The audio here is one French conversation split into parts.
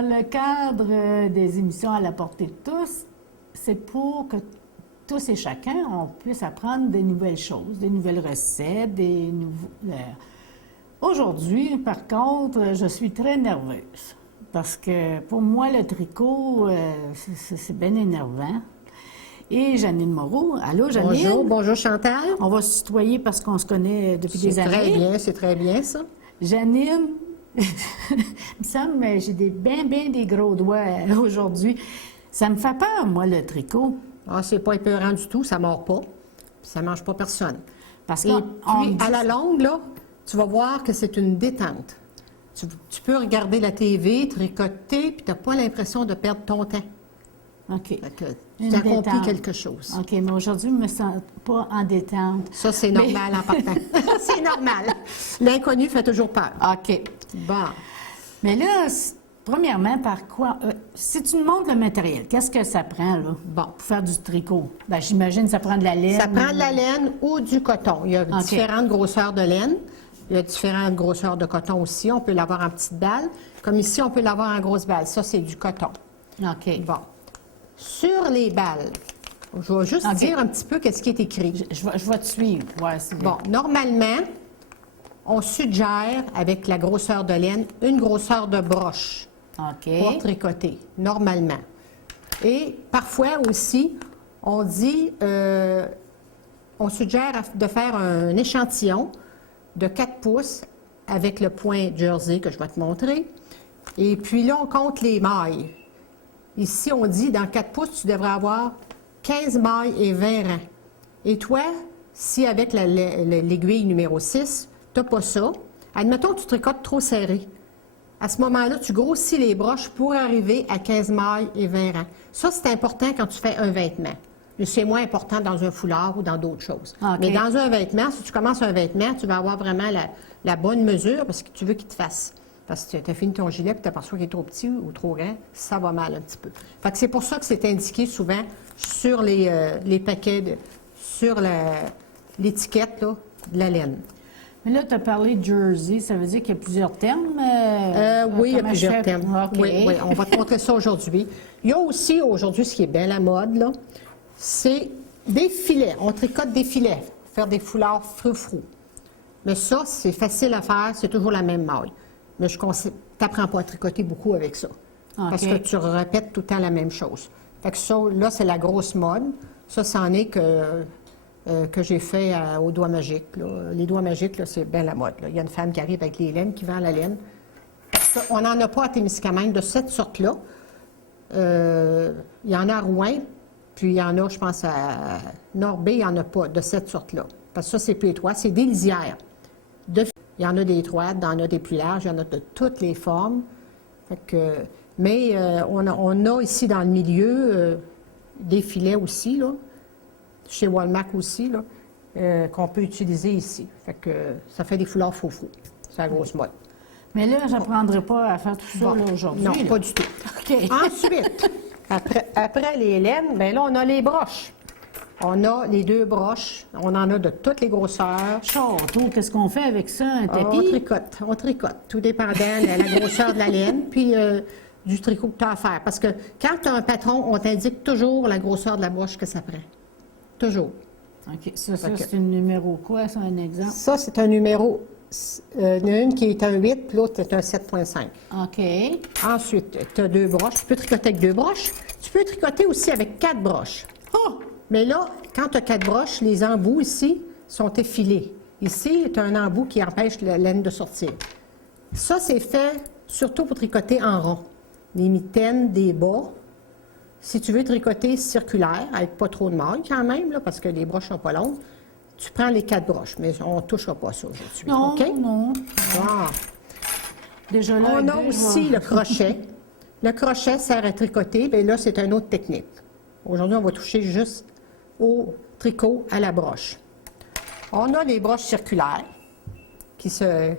dans le cadre des émissions à la portée de tous, c'est pour que tous et chacun, on puisse apprendre des nouvelles choses, des nouvelles recettes, des nouveaux... Aujourd'hui, par contre, je suis très nerveuse parce que pour moi, le tricot, c'est bien énervant. Et Janine Moreau. Allô, Janine? Bonjour, bonjour Chantal. On va se tutoyer parce qu'on se connaît depuis des années. C'est très bien ça. Janine, il me semble que j'ai bien des gros doigts aujourd'hui. Ça me fait peur, moi, le tricot. Ah, c'est pas épeurant du tout, ça mord pas. Ça mange pas personne. Parce Et puis, à la longue, là, tu vas voir que c'est une détente. Tu peux regarder la TV, tricoter, puis tu n'as pas l'impression de perdre ton temps. OK. Tu accomplis quelque chose. OK, mais aujourd'hui, je ne me sens pas en détente. Ça, c'est normal en partant. C'est normal. L'inconnu fait toujours peur. OK. Bon. Mais là, premièrement, par quoi... si tu me montres le matériel, qu'est-ce que ça prend, là, pour faire du tricot? Bien, j'imagine que ça prend de la laine. Ça prend de la laine ou du coton. Il y a différentes grosseurs de laine. Il y a différentes grosseurs de coton aussi. On peut l'avoir en petites balles. Comme ici, on peut l'avoir en grosses balles. Ça, c'est du coton. OK. Bon. Sur les balles, je vais juste dire un petit peu qu'est-ce qui est écrit. Je vais te suivre. Ouais, bon, normalement, on suggère, avec la grosseur de laine, une grosseur de broche pour tricoter, normalement. Et parfois aussi, on dit, on suggère de faire un échantillon de 4 pouces avec le point jersey que je vais te montrer. Et puis là, on compte les mailles. Ici, on dit, dans 4 pouces, tu devrais avoir 15 mailles et 20 rangs. Et toi, si avec l'aiguille numéro 6, tu n'as pas ça, admettons que tu tricotes trop serré. À ce moment-là, tu grossis les broches pour arriver à 15 mailles et 20 rangs. Ça, c'est important quand tu fais un vêtement. Mais c'est moins important dans un foulard ou dans d'autres choses. Mais dans un vêtement, si tu commences un vêtement, tu vas avoir vraiment la bonne mesure parce que tu veux qu'il te fasse. Parce que tu as fini ton gilet et tu t'aperçois qu'il est trop petit ou trop grand, ça va mal un petit peu. Fait que c'est pour ça que c'est indiqué souvent sur les paquets, sur l'étiquette de la laine. Mais là, tu as parlé de jersey, ça veut dire qu'il y a plusieurs termes? Oui, il y a plusieurs termes. Oui, on va te montrer ça aujourd'hui. Il y a aussi aujourd'hui, ce qui est bien la mode, là, c'est des filets. On tricote des filets, faire des foulards frou-frou. Mais ça, c'est facile à faire, c'est toujours la même maille. Mais tu n'apprends pas à tricoter beaucoup avec ça. Parce que tu répètes tout le temps la même chose. Fait que ça, là, c'est la grosse mode. Ça, c'en est que j'ai fait aux doigts magiques. Là. Les doigts magiques, là, c'est bien la mode. Là. Il y a une femme qui arrive avec les laines, qui vend la laine. On n'en a pas à Témiscamingue de cette sorte-là. Il y en a à Rouen, puis il y en a, je pense, à Nord-Bay, il n'y en a pas de cette sorte-là. Parce que ça, c'est plus étroit. C'est des lisières. Il y en a des étroites, il y en a des plus larges, il y en a de toutes les formes. Fait que, mais on a ici dans le milieu des filets aussi, là, chez Walmart aussi, là, qu'on peut utiliser ici. Fait que ça fait des foulards faux-fous. C'est la grosse mode. Mais là, je n'apprendrai pas à faire tout ça aujourd'hui. Non, pas du tout. Ensuite, après les laines, bien là, on a les broches. On a les 2 broches. On en a de toutes les grosseurs. Château, qu'est-ce qu'on fait avec ça, un tapis? On tricote. Tout dépendant de la grosseur de la laine, puis du tricot que tu as à faire. Parce que quand tu as un patron, on t'indique toujours la grosseur de la broche que ça prend. Toujours. OK. Ça c'est un numéro quoi, ça, un exemple? Ça, c'est un numéro... il y en a une qui est un 8, puis l'autre est un 7,5. OK. Ensuite, tu as 2 broches. Tu peux tricoter avec 2 broches. Tu peux tricoter aussi avec 4 broches. Oh! Mais là, quand tu as 4 broches, les embouts ici sont effilés. Ici, tu as un embout qui empêche la laine de sortir. Ça, c'est fait surtout pour tricoter en rond. Des mitaines, des bas. Si tu veux tricoter circulaire, avec pas trop de mailles quand même, là, parce que les broches sont pas longues, tu prends les 4 broches. Mais on ne touchera pas ça aujourd'hui. Non, OK? non. Ah. Déjà là, on a aussi le crochet. Le crochet sert à tricoter, mais là, c'est une autre technique. Aujourd'hui, on va toucher juste au tricot à la broche. On a les broches circulaires qui se...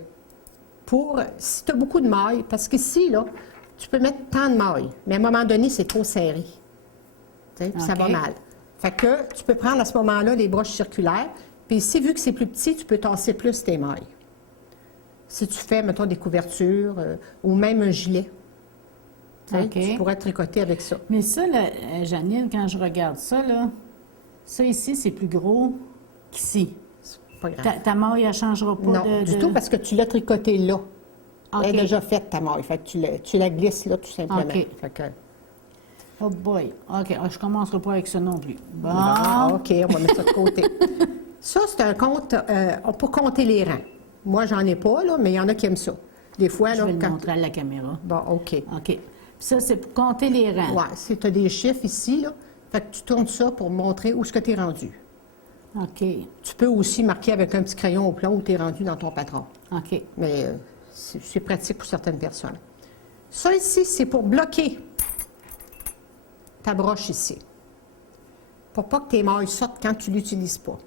Pour... Si tu as beaucoup de mailles, parce qu'ici, là, tu peux mettre tant de mailles, mais à un moment donné, c'est trop serré. Okay. Ça va mal. Fait que tu peux prendre à ce moment-là les broches circulaires, puis ici, vu que c'est plus petit, tu peux tasser plus tes mailles. Si tu fais, mettons, des couvertures ou même un gilet. Tu pourrais tricoter avec ça. Mais ça, là, Janine, quand je regarde ça, là, ça ici, c'est plus gros qu'ici. Pas grave. Ta maille, elle ne changera pas Non, du tout, parce que tu l'as tricoté là. Elle est déjà faite, ta maille. Fait que tu la glisses là, tout simplement. OK. Fait que... Oh boy. OK, je ne commencerai pas avec ça non plus. Bon. Non, OK, on va mettre ça de côté. Ça, c'est un compte pour compter les rangs. Moi, j'en ai pas, là, mais il y en a qui aiment ça. Des fois, Je là, vais le montrer à la caméra. Bon, OK. OK. Puis ça, c'est pour compter les rangs. Oui, si tu as des chiffres ici, là, fait que tu tournes ça pour montrer où est-ce que tu es rendu. OK. Tu peux aussi marquer avec un petit crayon au plomb où tu es rendu dans ton patron. OK. Mais c'est pratique pour certaines personnes. Ça ici, c'est pour bloquer ta broche ici. Pour pas que tes mailles sortent quand tu ne l'utilises pas.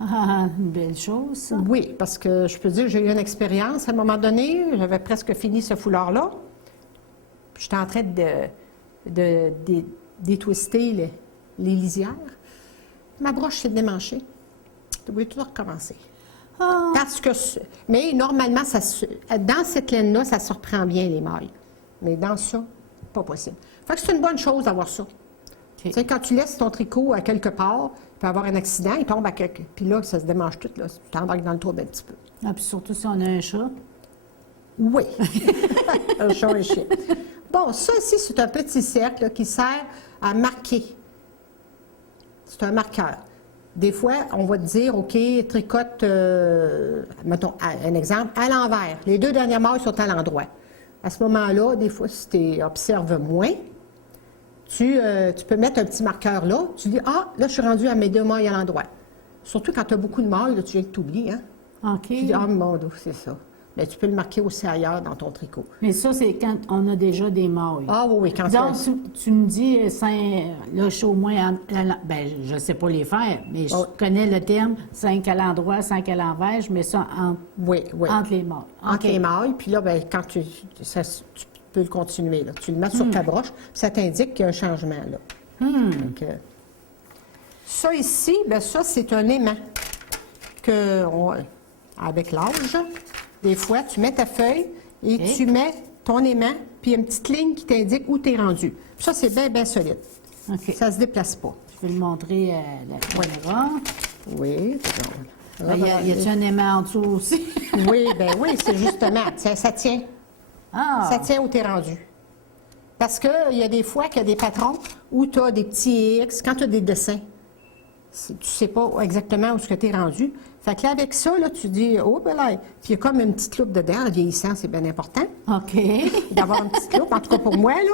Ah, une belle chose, ça. Oui, parce que je peux dire que j'ai eu une expérience. À un moment donné, j'avais presque fini ce foulard-là. Puis j'étais en train de détwister les lisières. Ma broche s'est démanchée. Tu voulais tout recommencer. Ah. Parce que... Mais normalement, dans cette laine-là, ça se reprend bien, les mailles. Mais dans ça, pas possible. Fait que c'est une bonne chose d'avoir ça. Okay. Tu sais, quand tu laisses ton tricot à quelque part, il peut avoir un accident, il tombe à quelque... Puis là, ça se démange tout, là. Tu t'embarques dans le trouble un petit peu. Ah, puis surtout si on a un chat. Oui. Un chat, un chien. Bon, ça ici, c'est un petit cercle là, qui sert à marquer. C'est un marqueur. Des fois, on va te dire, OK, tricote, mettons, un exemple, à l'envers. Les 2 dernières mailles sont à l'endroit. À ce moment-là, des fois, si tu observes moins, tu peux mettre un petit marqueur là. Tu dis, ah, là, je suis rendu à mes 2 mailles à l'endroit. Surtout quand tu as beaucoup de mailles, là, tu viens de t'oublier, hein? OK. Tu dis, ah, mon Dieu, c'est ça. Mais tu peux le marquer aussi ailleurs dans ton tricot. Mais ça, c'est quand on a déjà des mailles. Ah oui, quand Donc, tu me dis, là, je suis au moins, ben, je ne sais pas les faire, mais je connais le terme 5 à l'endroit, 5 à l'envers, je mets ça entre les mailles. Entre les mailles, puis là, ben, quand tu peux le continuer, là. Tu le mets sur ta broche, puis ça t'indique qu'il y a un changement, là. Donc, ça ici, ben ça, c'est un aimant que, avec l'âge, des fois, tu mets ta feuille et tu mets ton aimant, puis une petite ligne qui t'indique où tu es rendu. Puis ça, c'est bien, bien solide. OK. Ça ne se déplace pas. Je vais le montrer à la caméra. Oui. Y a-t-il un aimant en dessous aussi? Oui, c'est justement, ça tient. Ah! Ça tient où tu es rendu. Parce qu'il y a des fois qu'il y a des patrons où tu as des petits X, quand tu as des dessins, tu ne sais pas exactement où tu es rendu. Fait que là, avec ça, là, tu dis, oh, ben là, puis il y a comme une petite loupe dedans, en vieillissant, c'est bien important. OK. D'avoir une petite loupe, en tout cas pour moi, là.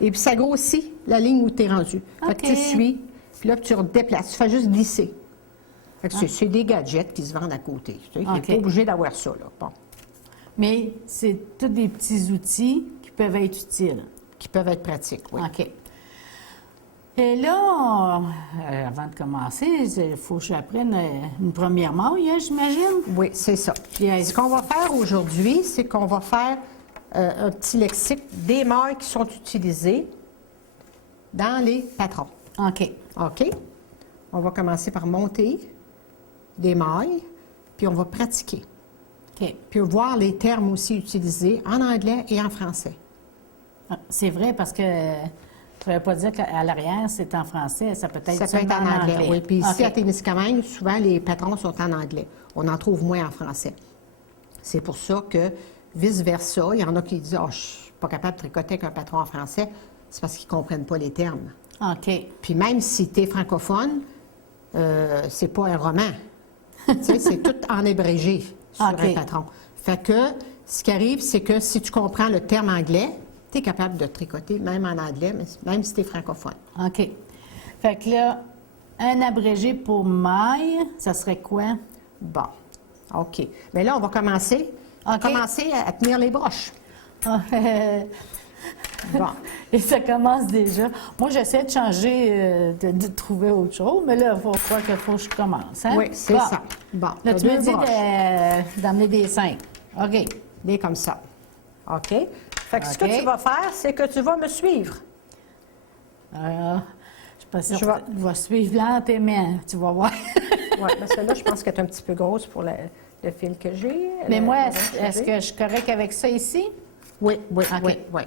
Et puis ça grossit la ligne où tu es rendu. Fait que tu suis, puis là, tu redéplaces, tu fais juste glisser. Fait que c'est des gadgets qui se vendent à côté. Tu n'es pas obligé d'avoir ça, là. Bon. Mais c'est tous des petits outils qui peuvent être utiles. Qui peuvent être pratiques, oui. OK. Et là, avant de commencer, il faut que j'apprenne une première maille, hein, j'imagine? Oui, c'est ça. Ce qu'on va faire aujourd'hui, c'est qu'on va faire un petit lexique des mailles qui sont utilisées dans les patrons. OK. OK? On va commencer par monter des mailles, puis on va pratiquer. OK. Puis voir les termes aussi utilisés en anglais et en français. C'est vrai, parce que ça ne veut pas dire qu'à l'arrière, c'est en français. Ça peut être en anglais. Oui, puis ici, OK. à Témiscamingue, souvent, les patrons sont en anglais. On en trouve moins en français. C'est pour ça que, vice-versa, il y en a qui disent « Ah, je ne suis pas capable de tricoter avec un patron en français. » C'est parce qu'ils ne comprennent pas les termes. OK. Puis même si tu es francophone, c'est pas un roman. Tu sais, c'est tout en abrégé sur un patron. Fait que, ce qui arrive, c'est que si tu comprends le terme anglais, tu es capable de tricoter, même en anglais, même si tu es francophone. OK. Fait que là, un abrégé pour maille, ça serait quoi? Bon, OK. Mais là, on va commencer. Commencer à tenir les broches. Bon. Et ça commence déjà. Moi, j'essaie de changer, de trouver autre chose, mais là, il faut croire qu'il faut que je commence. Hein? Oui, c'est ça. Bon, là, tu me dis d'amener des 5. OK. Des comme ça. OK. Fait que ce que tu vas faire, c'est que tu vas me suivre. Je pense que je vais suivre lentement, tu vas voir. Oui, parce que là, je pense qu'elle est un petit peu grosse pour le fil que j'ai. Mais moi, est-ce que je suis correcte avec ça ici? Oui, oui, OK. oui.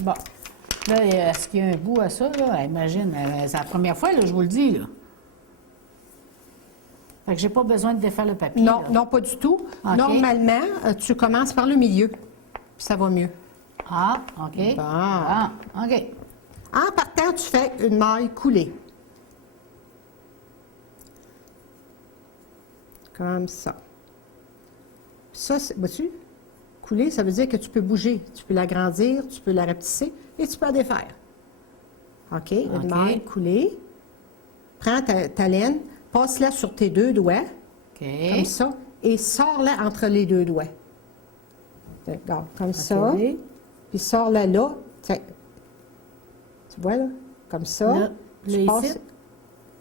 Bon. Là, est-ce qu'il y a un bout à ça, là? Imagine, c'est la première fois, là, je vous le dis, là. Fait que j'ai pas besoin de défaire le papier. Non, là. non, pas du tout. OK. Normalement, tu commences par le milieu, puis ça va mieux. Ah, OK. Bon. Ah, OK. En partant, tu fais une maille coulée. Comme ça. Ça, vois-tu? Couler, ça veut dire que tu peux bouger. Tu peux l'agrandir, tu peux la rapetisser et tu peux la défaire. OK? Une maille coulée. Prends ta laine, passe-la sur tes 2 doigts, OK. comme ça, et sors-la entre les 2 doigts. Regarde, comme ça. Puis sors-la là. Tiens. Tu vois, là? Comme ça. Là, Tu passes... ici?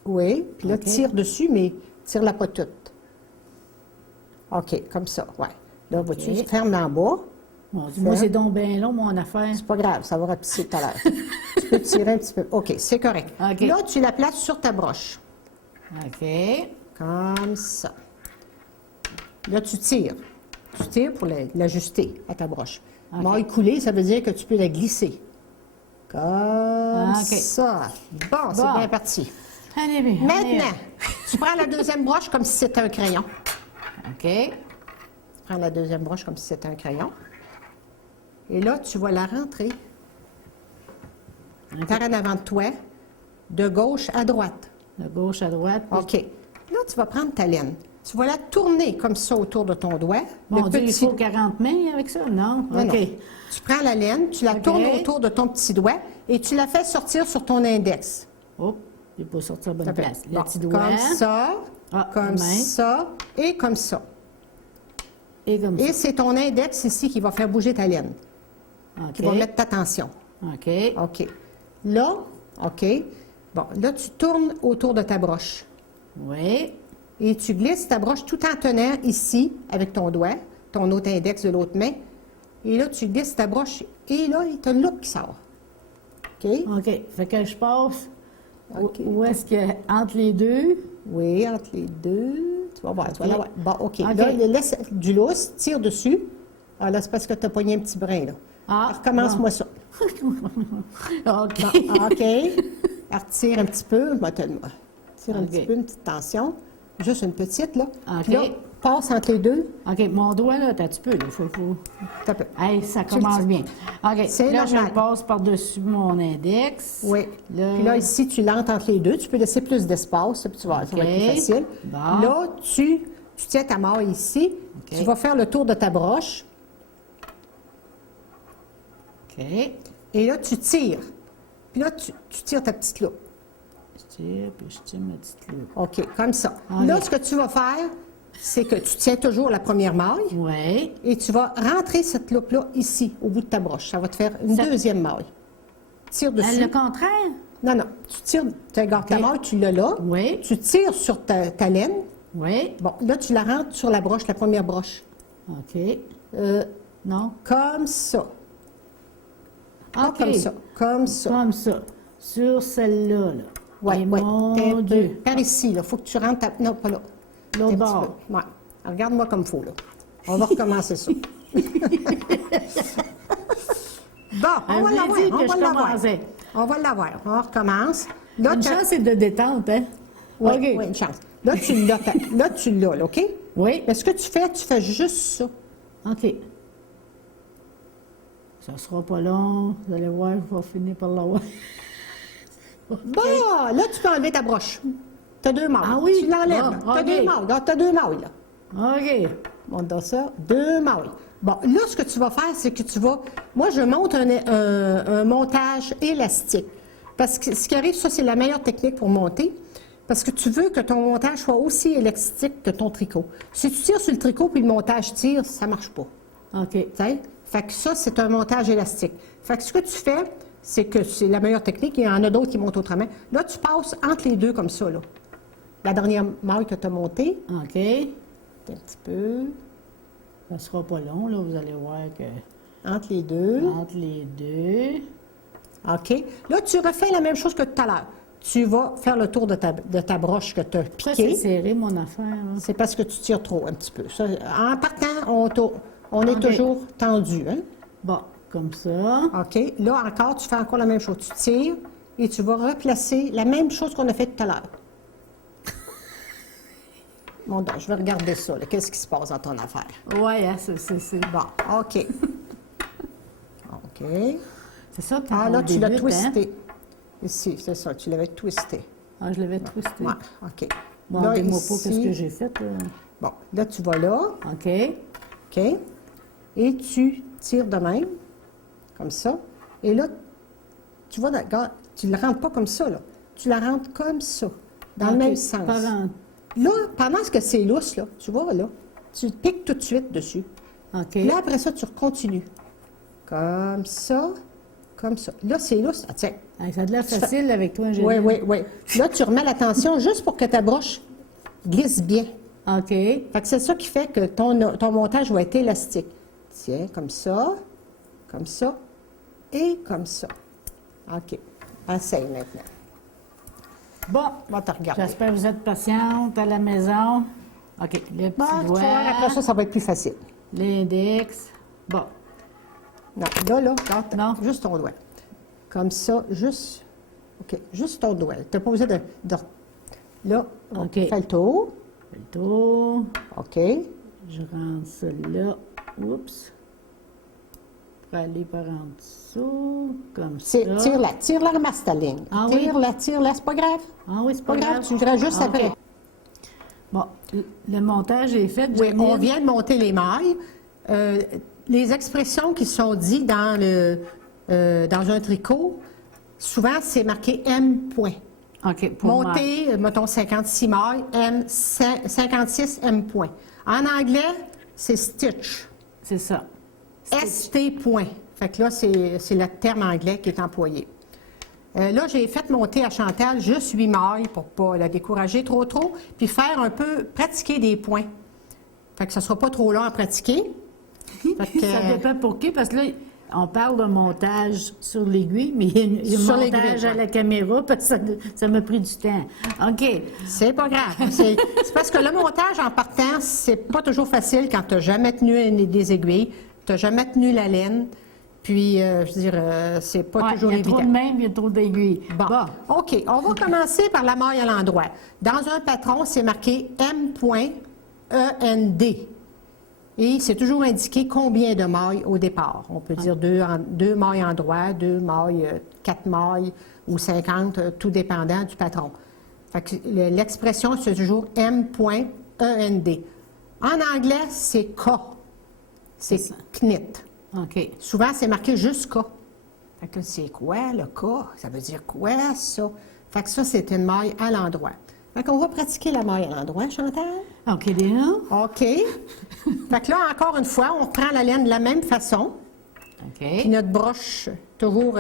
Oui. Puis là, OK. tire dessus, mais tire-la pas toute. OK, comme ça, ouais. Là, vois-tu, ferme en bas. Bon, moi, c'est donc bien long, mon affaire. C'est pas grave, ça va rapetisser tout à l'heure. Tu peux tirer un petit peu. OK, c'est correct. OK. Là, tu la places sur ta broche. OK. Comme ça. Là, tu tires. Tu tires pour l'ajuster à ta broche. OK. Maille coulée, ça veut dire que tu peux la glisser. Comme OK. ça. Bon, c'est Bon. bien parti. Allez, bien. Maintenant, tu prends la deuxième broche comme si c'était un crayon. OK. Tu prends la deuxième broche comme si c'était un crayon. Et là, tu vas la rentrer par en avant de toi, de gauche à droite. De gauche à droite. OK. Là, tu vas prendre ta laine. Tu vas la tourner comme ça autour de ton doigt. Mon Le Dieu, il petit- faut 40 mains avec ça? Non? Non, OK. non. Tu prends la laine, tu la OK. tournes autour de ton petit doigt et tu la fais sortir sur ton index. Oh, il n'est pas sorti à bonne Ça fait- place. Le bon, petit doigt. Comme ça, Ah, comme main. ça et comme ça. Et comme Et c'est ton index ici qui va faire bouger ta laine, ça. OK. qui va mettre ta tension. OK. OK. Là, OK. Bon, là, tu tournes autour de ta broche. Oui. Et tu glisses ta broche tout en tenant ici, avec ton doigt, ton autre index de l'autre main. Et là, tu glisses ta broche. Et là, il y a une loupe qui sort. OK? OK. Fait que je passe. OK. Où est-ce que, entre les deux? Oui, entre les deux. Tu vas voir, tu vas OK. la voir. Bon, OK. OK. Là, laisse du lousse, tire dessus. Ah, là, c'est parce que tu as pogné un petit brin, là. Ah, Recommence-moi ça. OK. Bon, OK. Retire un petit peu. Tire un OK. petit peu, une petite tension. Juste une petite, là. OK. Puis là, passe entre les deux. OK, mon doigt, là, t'as un petit peu, là. Faut... T'as peu. Hey, ça Tu le commence tires. bien. OK, C'est là, je normal. le passe par-dessus mon index. Oui. Puis là, ici, tu l'entres entre les deux. Tu peux laisser plus d'espace, puis tu vas, ça va être plus OK. facile. Bon. Là, tu tiens ta maille ici. OK. Tu vas faire le tour de ta broche. OK. Et là, tu tires. Puis là, tu tires ta petite loupe. Je tire, puis je tire ma petite loupe. OK, comme ça. OK. Là, ce que tu vas faire, c'est que tu tiens toujours la première maille Oui. et tu vas rentrer cette loupe-là ici, au bout de ta broche. Ça va te faire une Ça- deuxième maille. Tire dessus. Le contraire? Non, non. Tu tires, tu regardes ta OK. maille, tu l'as là. Oui. Tu tires sur ta laine. Oui. Bon, là, tu la rentres sur la broche, la première broche. OK. Non? Comme ça. Pas OK. comme ça. Comme ça. Comme ça. Sur celle-là, là. Oui, Et oui. mon Dieu. Par ici, là. Il faut que tu rentres ta... Non, pas là. L'autre Un petit bord. peu. Ouais. Regarde-moi comme il faut, là. On va recommencer ça. Bon, on Elle va vous l'avoir. a dit On que va je l'avoir. commençais. On va l'avoir. On recommence. Là, Une t'as- chance, c'est de détente, hein? Oui, OK. oui, une chance. Là, tu l'as, là, tu l'as, là, OK? Oui. Mais ce que tu fais juste ça. OK. Ça sera pas long. Vous allez voir, je vais finir par l'avoir. Bon, là, tu peux enlever ta broche. Tu as deux mailles. Ah oui? Tu l'enlèves, Ah, là. Tu as OK. deux mailles. Là, tu as deux mailles, là. OK. On donne ça, deux mailles. Bon, là, ce que tu vas faire, c'est que tu vas... Moi, je monte un montage élastique. Parce que ce qui arrive, ça, c'est la meilleure technique pour monter. Parce que tu veux que ton montage soit aussi élastique que ton tricot. Si tu tires sur le tricot puis le montage tire, ça ne marche pas. OK. Tu sais? Fait que ça, c'est un montage élastique. Fait que ce que tu fais, c'est que c'est la meilleure technique. Il y en a d'autres qui montent autrement. Là, tu passes entre les deux comme ça, là. La dernière maille que tu as montée, OK. un petit peu, Ça sera pas long, là. Vous allez voir que entre les deux. entre les deux. OK. Là, tu refais la même chose que tout à l'heure. Tu vas faire le tour de ta broche que tu as Ça, c'est piquée. serré, mon affaire. Là. C'est parce que tu tires trop un petit peu. Ça, en partant, on est OK. toujours tendu. Hein? Bon. comme ça. OK. Là, encore, tu fais encore la même chose. Tu tires et tu vas replacer la même chose qu'on a fait tout à l'heure. Bon, donc, je vais regarder ça. Qu'est-ce qui se passe dans ton affaire? Oui, hein, c'est... Bon, OK. OK. C'est ça, Ah, là, tu l'as twisté. Hein? Ici, c'est ça, tu l'avais twisté. Ah, je l'avais twisté. Oui, OK. Bon, là, dis-moi ici, pas qu'est-ce que j'ai fait. Bon, là, tu vas là. OK. OK. Et tu tires de même, comme ça. Et là, tu vois, tu ne la rentres pas comme ça, là. Tu la rentres comme ça, dans le même sens. Là, pendant que c'est lousse, là, tu vois, là, tu piques tout de suite dessus. OK. Là, après ça, tu continues. Comme ça, comme ça. Là, c'est lousse. Ah, tiens. Ça a l'air facile avec toi, Angéline. Oui, oui, oui. Là, tu remets la tension juste pour que ta broche glisse bien. OK. Fait que c'est ça qui fait que ton montage va être élastique. Tiens, comme ça et comme ça. OK. Essaye maintenant. Bon, On va te regarder. j'espère que vous êtes patiente à la maison. OK, le petit Bon, doigt, tu vois, après ça va être plus facile. l'index. Bon, Non, là, non, juste ton doigt. Comme ça, juste... OK, juste ton doigt. Tu n'as pas besoin de... Là, on OK. fait le tour. le tour. OK. Je rentre ça là. Oups. Pour aller par en dessous, comme ça. Tire-la, ramasse ta ligne. Ah oui? Tire-la, c'est pas grave. Ah oui, c'est Pas grave, tu le feras juste OK. après. Bon, le montage est fait. Oui, Janine. on vient de monter les mailles. Les expressions qui sont dites dans un tricot, souvent, c'est marqué M point. OK, pour moi. Monter, mettons 56 mailles, 56 M point. En anglais, c'est stitch. C'est ça. ST point. Fait que là, c'est le terme anglais qui est employé. Là, j'ai fait monter à Chantal juste 8 mailles pour ne pas la décourager trop, puis faire un peu, pratiquer des points. Fait que ça ne sera pas trop long à pratiquer. Fait que, Ça dépend pour qui, parce que là, on parle de montage sur l'aiguille, mais il y a Sur un montage l'aiguille, à la caméra, parce que ça m'a pris du temps. OK. c'est pas grave. C'est parce que le montage en partant, c'est pas toujours facile quand tu n'as jamais tenu des aiguilles, tu n'as jamais tenu la laine. Puis, je veux dire, c'est pas toujours évident. Il y a trop de même, il y a trop d'aiguilles. Bon, OK. On va commencer par la maille à l'endroit. Dans un patron, c'est marqué M.END. Et c'est toujours indiqué combien de mailles au départ. On peut dire 2 mailles en droit, 2 mailles, 4 mailles ou 50, tout dépendant du patron. Fait que l'expression, c'est toujours M.END. En anglais, c'est K. C'est knit. OK. Souvent, c'est marqué juste K. Fait que c'est quoi le K? Ça veut dire quoi, ça? Fait que ça, c'est une maille à l'endroit. Fait qu'on va pratiquer la maille à l'endroit, Chantal. OK, Léa. OK. Fait que là, encore une fois, on prend la laine de la même façon. Puis OK. notre broche, toujours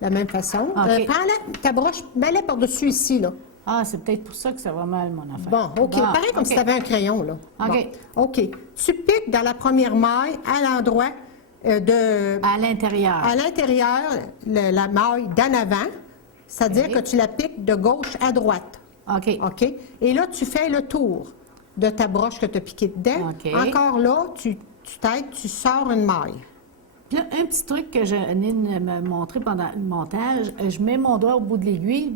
la même façon. OK. Prends ta broche, mets-la par-dessus ici, là. Ah, c'est peut-être pour ça que ça va mal, mon affaire. Bon, OK. Pareil comme si tu avais un crayon, là. OK. Bon. OK. Tu piques dans la première maille à l'endroit de... À l'intérieur. À l'intérieur, la maille d'en avant, c'est-à-dire OK. que tu la piques de gauche à droite. OK. OK? Et là, tu fais le tour de ta broche que tu as piquée dedans. OK. Encore là, tu t'aides, tu sors une maille. Puis là, un petit truc que Janine m'a montré pendant le montage, je mets mon doigt au bout de l'aiguille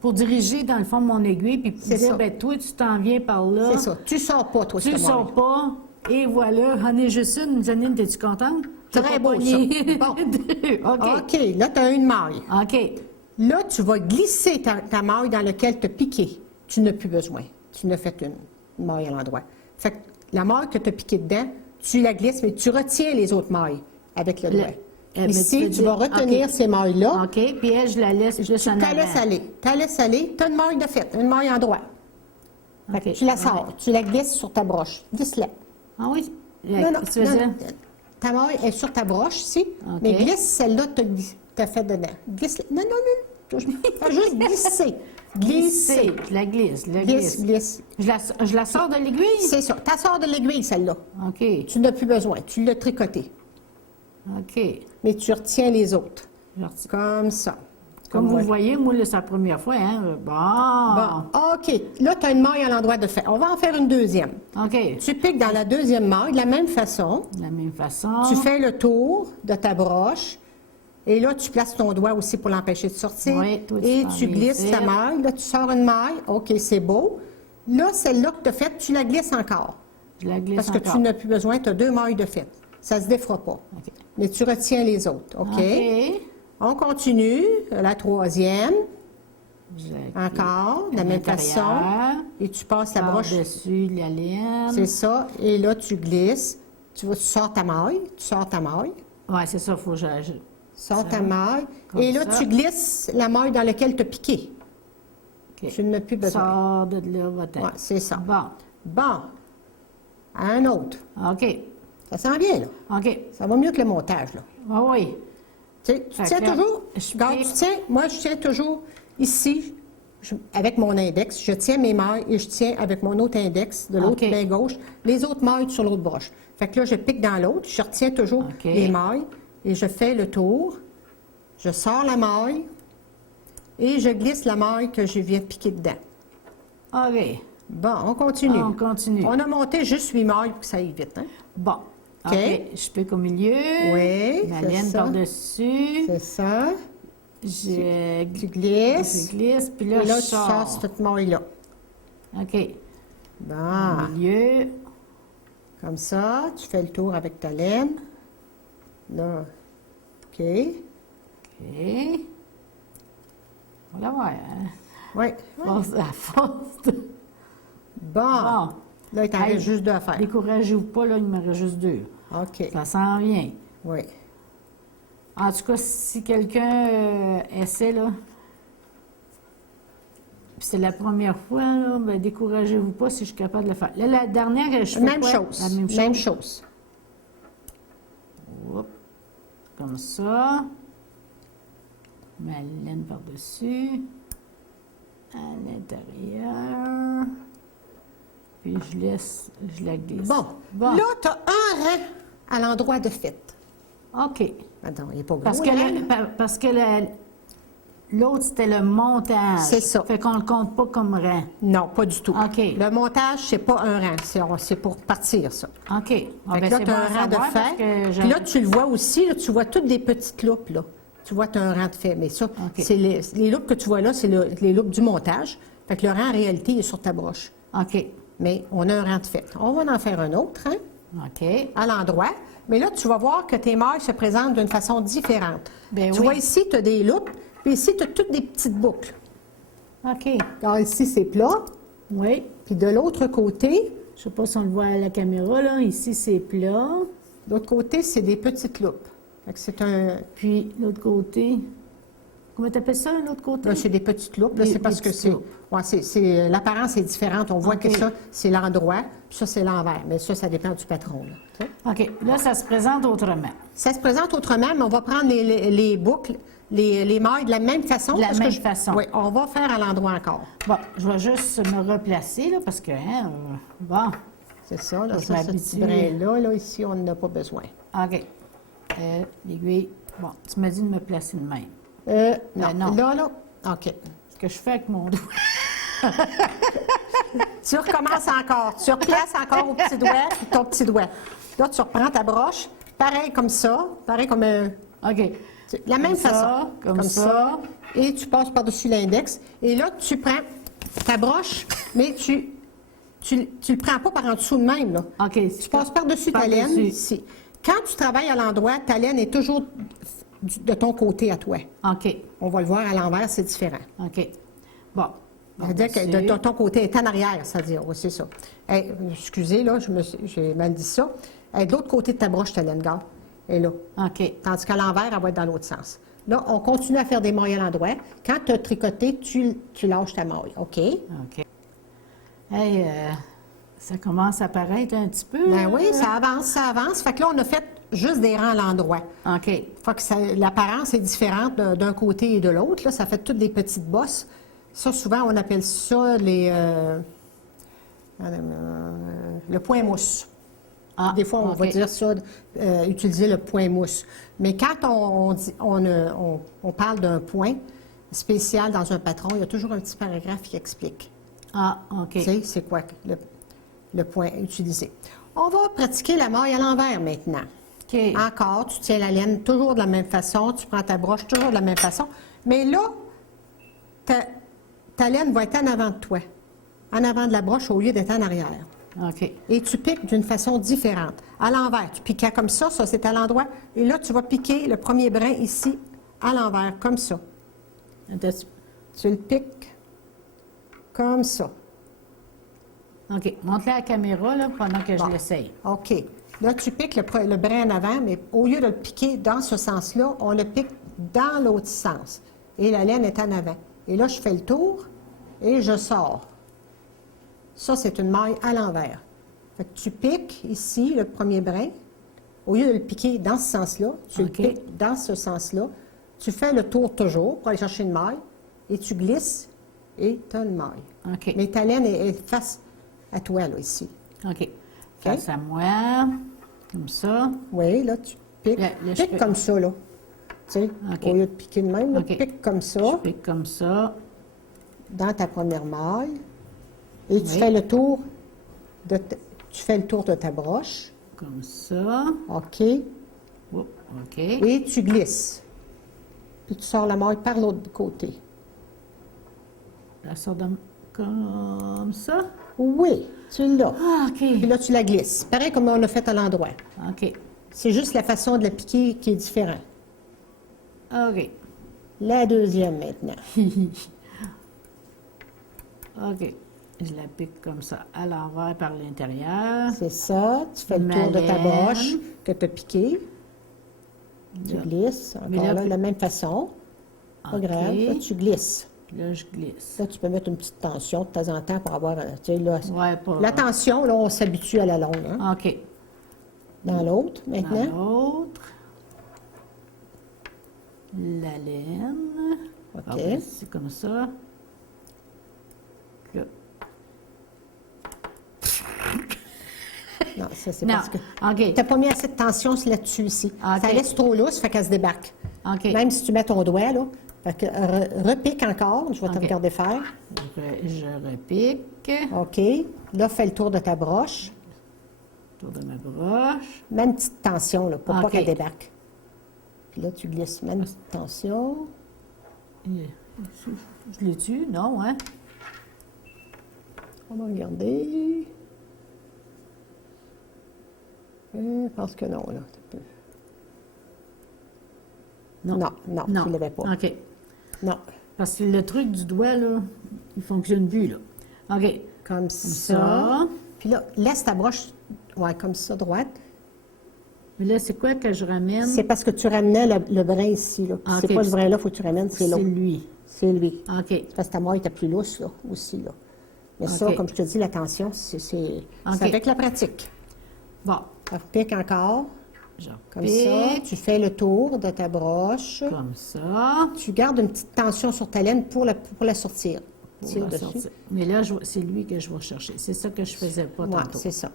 pour diriger dans le fond de mon aiguille, puis C'est dire, ça. ben toi, tu t'en viens par là. C'est ça. Tu sors pas, toi, Tu cette sors maille. pas, et voilà, j'en ai juste une. Janine, es-tu contente? J'ai Très pas beau, pogné. ça. Bon. Deux. OK. OK, là, tu as une maille. OK. Là, tu vas glisser ta maille dans laquelle tu as piqué. Tu n'as plus besoin. Tu n'as fait une maille à l'endroit. Fait que la maille que tu as piquée dedans, tu la glisses, mais tu retiens les autres mailles avec le doigt. mais Ici, veux tu vas dire- retenir OK. ces mailles-là. OK, puis elle, je la laisse plus en Tu la avant. laisses aller. Tu la laisses aller. Tu as une maille de fait, une maille en droit. Fait que OK. tu la sors. Tu la glisses sur ta broche. Glisse-la. Ah oui? Non, non, Tu veux non, dire? ta maille est sur ta broche ici, OK. mais glisse celle-là que tu as fait dedans. Glisse-la. Non, non, non. Fais juste glisser. Glisser. Je la glisse, je la Glisse, glisse. glisse. Je la sors de l'aiguille? C'est ça. Tu sors de l'aiguille, celle-là. OK. Tu n'as plus besoin. Tu l'as tricoté. OK. Mais tu retiens les autres. Je retire. Comme ça. Comme vous moi. voyez, moi, là, c'est la première fois, hein? Bon, OK. Là, tu as une maille à l'endroit de fait. On va en faire une deuxième. OK. Tu piques dans la deuxième maille de la même façon. De la même façon. Tu fais le tour de ta broche. Et là, tu places ton doigt aussi pour l'empêcher de sortir. Oui, toi, et t'en tu glisses glisses. ta maille. Là, tu sors une maille. OK, c'est beau. Là, celle-là que tu as faite, tu la glisses encore. Je la glisse Parce que encore. tu n'as plus besoin, tu as 2 mailles de fait. Ça ne se défera pas. OK. Mais tu retiens les autres. OK? OK. On continue. La troisième. Je Encore, de la même façon. Et tu passes la broche. Par-dessus la laine. C'est ça. Et là, tu glisses. Tu sors ta maille. Tu sors ta maille. Oui, c'est ça, il faut que je... Sors Ça, ta maille. comme Et là, ça. tu glisses la maille dans laquelle tu as piqué. OK. Tu n'as plus besoin. Sors de là, va-t'en. Ouais, c'est ça. Bon. Bon. Un autre. OK. Ça sent bien, là. OK. Ça va mieux que le montage, là. Ah oui. Tu Fait tiens que là, toujours, je quand pique. tu tiens, moi je tiens toujours ici, avec mon index, je tiens mes mailles et je tiens avec mon autre index de l'autre OK. main gauche, les autres mailles sur l'autre broche. Fait que là, je pique dans l'autre, je retiens toujours OK. les mailles et je fais le tour, je sors la maille et je glisse la maille que je viens de piquer dedans. OK. Bon, on continue. On continue. On a monté juste 8 mailles pour que ça aille vite, hein? Bon. OK. OK. Je pique au milieu. Oui, Ma c'est laine ça. par-dessus. C'est ça. Je Tu glisses. glisse, puis là, Et là, je tu sors. sors cette maille-là. OK. Bon. Au milieu. Comme ça, tu fais le tour avec ta laine. Là. OK. OK. On va la voir, hein? Oui. Force à force. Bon. Bon. Là, il t'en Hey, reste juste 2 à faire. Découragez-vous pas, là, il me reste juste 2. OK. Ça s'en vient. Oui. En tout cas, si quelqu'un essaie, là, puis c'est la première fois, là, ben, découragez-vous pas si je suis capable de le faire. Là, la dernière, je fais Même quoi? chose. La même chose. Même chose. Oups. Comme ça. Ma laine par-dessus. À l'intérieur. Puis je la glisse. Bon. Là, tu as un rang à l'endroit de fête. OK. Attends, il n'est pas gros. Parce que, là. parce que l'autre, c'était le montage. C'est ça. Fait qu'on le compte pas comme rang. Non, pas du tout. OK. Le montage, c'est pas un rang. C'est pour partir, ça. OK. Ah, Fait ben, que là, c'est tu bon as à un rang de savoir parce fait. que Puis là, tu le vois aussi, là, tu vois toutes des petites loupes, là. Tu vois, tu as un rang de fait. Mais ça, c'est les loupes que tu vois là, c'est les loupes du montage. Fait que le rang, en réalité, il est sur ta broche. OK. Mais on a un rang de fait. On va en faire un autre, hein, OK. à l'endroit. Mais là, tu vas voir que tes mailles se présentent d'une façon différente. Ben tu oui. vois ici, tu as des loupes, puis ici, tu as toutes des petites boucles. OK. Alors ici, c'est plat. Oui. Puis de l'autre côté, Je sais pas si on le voit à la caméra, là. Ici, c'est plat. de l'autre côté, c'est des petites loupes. Fait que c'est un... Puis, l'autre côté... Comment t'appelles ça, l'autre côté? Là, c'est des petites loupes. Là, Des- c'est parce des que petites c'est... loupes. Ouais, l'apparence est différente. On voit OK. que ça, c'est l'endroit, puis ça, c'est l'envers. Mais ça dépend du patron, là. Tu sais. OK. Là, ça se présente autrement. Ça se présente autrement, mais on va prendre les boucles, les mailles de la même façon. De la parce que même façon. Oui, on va faire à l'endroit encore. Bon, je vais juste me replacer, là, parce que, hein, bon, C'est ça, là, Je ça, ce petit m'habitue. brin-là, là, ici, on n'en a pas besoin. OK. L'aiguille. Bon, tu m'as dit de me placer de même. Non. non. Là, OK. Ce que je fais avec mon doigt. Tu recommences encore. Tu replaces encore au petit doigt, puis ton petit doigt. Là, tu reprends ta broche, pareil comme ça, pareil comme OK. la même ça, façon. comme ça. Et tu passes par-dessus l'index. Et là, tu prends ta broche, mais tu le prends pas par en dessous de même, là. OK. Tu passes par-dessus ta laine ici. Quand tu travailles à l'endroit, ta laine est toujours de ton côté à toi. OK. On va le voir à l'envers, c'est différent. OK. Bon. C'est-à-dire que de ton côté est en arrière, c'est-à-dire, oui, c'est ça. Hey, excusez, là, j'ai mal dit ça. Hey, de l'autre côté de ta broche, ta laine garde est là. OK. Tandis qu'à l'envers, elle va être dans l'autre sens. Là, on continue à faire des mailles à l'endroit. Quand tu as tricoté, tu lâches ta maille, OK? OK. Hey, ça commence à paraître un petit peu. Ben oui, ça avance, ça avance. Fait que là, on a fait juste des rangs à l'endroit. OK. Fait que l'apparence est différente d'un côté et de l'autre. Là, ça fait toutes des petites bosses. Ça, souvent, on appelle ça le point mousse. Ah, Des fois, on va OK. dire ça, utiliser le point mousse. Mais quand on parle d'un point, spécial dans un patron, il y a toujours un petit paragraphe qui explique. Ah, OK. Tu sais, c'est quoi le point utilisé. On va pratiquer la maille à l'envers maintenant. OK. Encore, tu tiens la laine toujours de la même façon, tu prends ta broche toujours de la même façon, mais là, ta laine va être en avant de toi, en avant de la broche au lieu d'être en arrière. OK. Et tu piques d'une façon différente. À l'envers, tu piquais comme ça c'est à l'endroit, et là, tu vas piquer le premier brin ici, à l'envers, comme ça. Tu le piques comme ça. OK. Montre-le à la caméra, là, pendant que Bon. je l'essaye. OK. Là, tu piques le brin en avant, mais au lieu de le piquer dans ce sens-là, on le pique dans l'autre sens. Et la laine est en avant. Et là, je fais le tour et je sors. Ça, c'est une maille à l'envers. Fait que tu piques ici le premier brin. Au lieu de le piquer dans ce sens-là, tu le piques dans ce sens-là. Tu fais le tour toujours pour aller chercher une maille et tu glisses et tu as une maille. OK. Mais ta laine est face à toi, là, ici. OK. Face à moi, comme ça. Oui, là, tu piques. Là, je Pique peux- comme ça, là. Tu sais, OK. au lieu de piquer de même, là, OK. pique comme Je ça, pique comme ça. dans ta première maille. Et tu Oui. fais le tour tu fais le tour de ta broche. Comme ça. OK. Oups, OK. Et tu glisses. Puis tu sors la maille par l'autre côté. La sort comme ça. Oui, tu l'as. Ah, OK. Puis là, tu la glisses. Pareil comme on l'a fait à l'endroit. OK. C'est juste la façon de la piquer qui est différente. OK. La deuxième maintenant. OK. Je la pique comme ça, à l'envers par l'intérieur. C'est ça. Tu fais le Ma tour de ta laine. broche que tu as piquée. Tu Là. glisses. Mais Encore là, là, de la même façon. Pas OK. grave. Là, tu glisses. Là, je glisse. Là, tu peux mettre une petite tension de temps en temps pour avoir... Tu sais, là, Ouais, pas... la tension, là, on s'habitue à la longue. Hein? OK. Dans l'autre, Dans maintenant. l'autre. La laine. OK. Ah, ben, c'est comme ça. Là. Non, ça, c'est Non, parce que... OK. Tu n'as pas mis assez de tension là-dessus, ici. OK. Ça laisse trop lousse, fait qu'elle se débarque. OK. Même si tu mets ton doigt, là. Fait que repique encore. Je vais te OK. regarder faire. Je repique. OK. Là, fais le tour de ta broche. Autour de ma broche. Mets une petite tension, là, pour pas OK. qu'elle débarque. Puis là, tu glisses. Mets une petite tension. Je l'ai tu? Non, hein? On va regarder. Je pense que non, là. Non, tu ne l'avais pas. OK. Non. Parce que le truc du doigt, là, il fonctionne plus, là. OK. Comme ça. ça. Puis là, laisse ta broche, ouais, comme ça, droite. Mais là, c'est quoi que je ramène? C'est parce que tu ramenais le brin ici, là. Ah, C'est OK. pas ce brin-là, il faut que tu ramènes, c'est C'est l'autre. lui. C'est lui. OK. C'est parce que ta maille était plus lousse, là, aussi, là. Mais ça, OK. comme je te dis, la tension, c'est OK. avec la pratique. Bon. Tu piques encore, Je comme ça. repique. Tu fais le tour de ta broche. Comme ça. Tu gardes une petite tension sur ta laine pour la sortir. Pour Tire la dessus. sortir. Mais là, c'est lui que je vais chercher. C'est ça que je faisais pas Ouais, tantôt. c'est ça.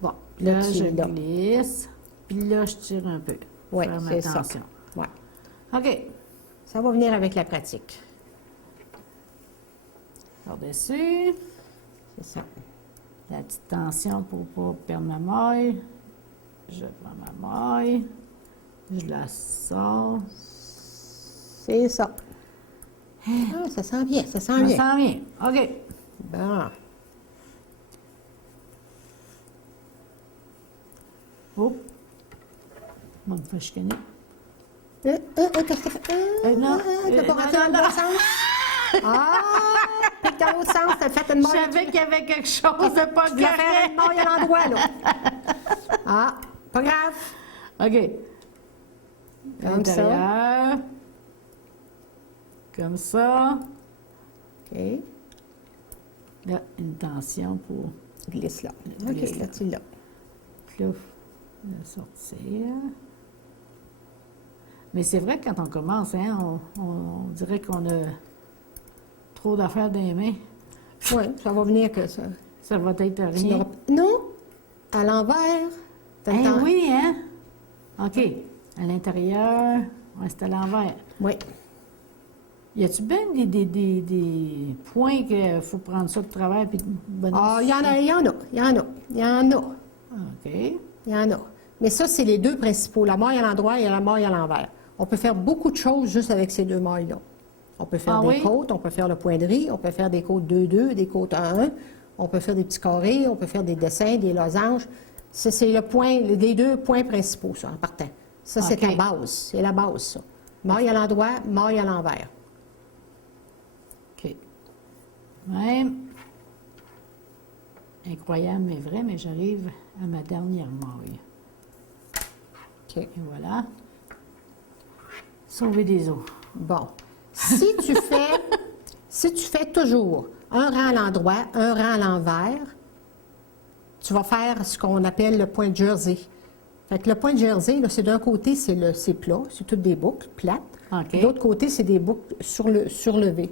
Bon, Là, tu je l'as. glisse. Puis là, je tire un peu. Oui, Faire ma c'est ça. tension. Ouais. OK. Ça va venir avec la pratique. Par-dessus. C'est ça. La petite tension pour ne pas perdre ma maille. Je prends ma maille. Je la sors. C'est ça. Ah, ça sent bien, ça sent Ça bien. sent bien. OK. Bon. Oh. Bon, me fait chicaner. Qu'est-ce que tu fais? Non, T'as pas non, rentré dans non, le bon non. sens? Ah! Pique dans l'autre sens, t'as fait une Je maille. savais qu'il y avait quelque chose de pas Tu dois faire une maille à l'endroit, là. Ah, pas grave. OK. Comme ça. L'intérieur. Comme ça. OK. Là, une tension pour Glisse là. Glisse OK, là. là, tu l'as. plouf, le sortir. Mais c'est vrai que quand on commence, hein, on dirait qu'on a trop d'affaires dans les mains. Oui, ça va venir que ça. Ça va être Tu rien. n'auras- Non, à l'envers. T'as le Eh temps. oui, hein? OK. À l'intérieur, ouais, c'est à l'envers. Oui. Y a-tu bien des points qu'il faut prendre ça de travers puis de bonus? Ah, il y en a. Il y en a. OK. Il y en a. Mais ça, c'est les deux principaux, la maille à l'endroit et la maille à l'envers. On peut faire beaucoup de choses juste avec ces deux mailles-là. On peut faire des côtes, on peut faire le point de riz, on peut faire des côtes 2-2, des côtes 1-1, on peut faire des petits carrés, on peut faire des dessins, des losanges. Ça, c'est le point, les deux points principaux, ça, en partant. Ça, c'est la base. C'est la base, ça. Maille à l'endroit, maille à l'envers. OK. Même. Incroyable, mais vrai, mais j'arrive à ma dernière maille. OK. Et voilà. Sauver des os. Bon. Si tu fais toujours un rang à l'endroit, un rang à l'envers, tu vas faire ce qu'on appelle le point de jersey. Fait que le point de jersey, là, c'est d'un côté, c'est plat, c'est toutes des boucles plates. OK. De l'autre côté, c'est des boucles surlevées.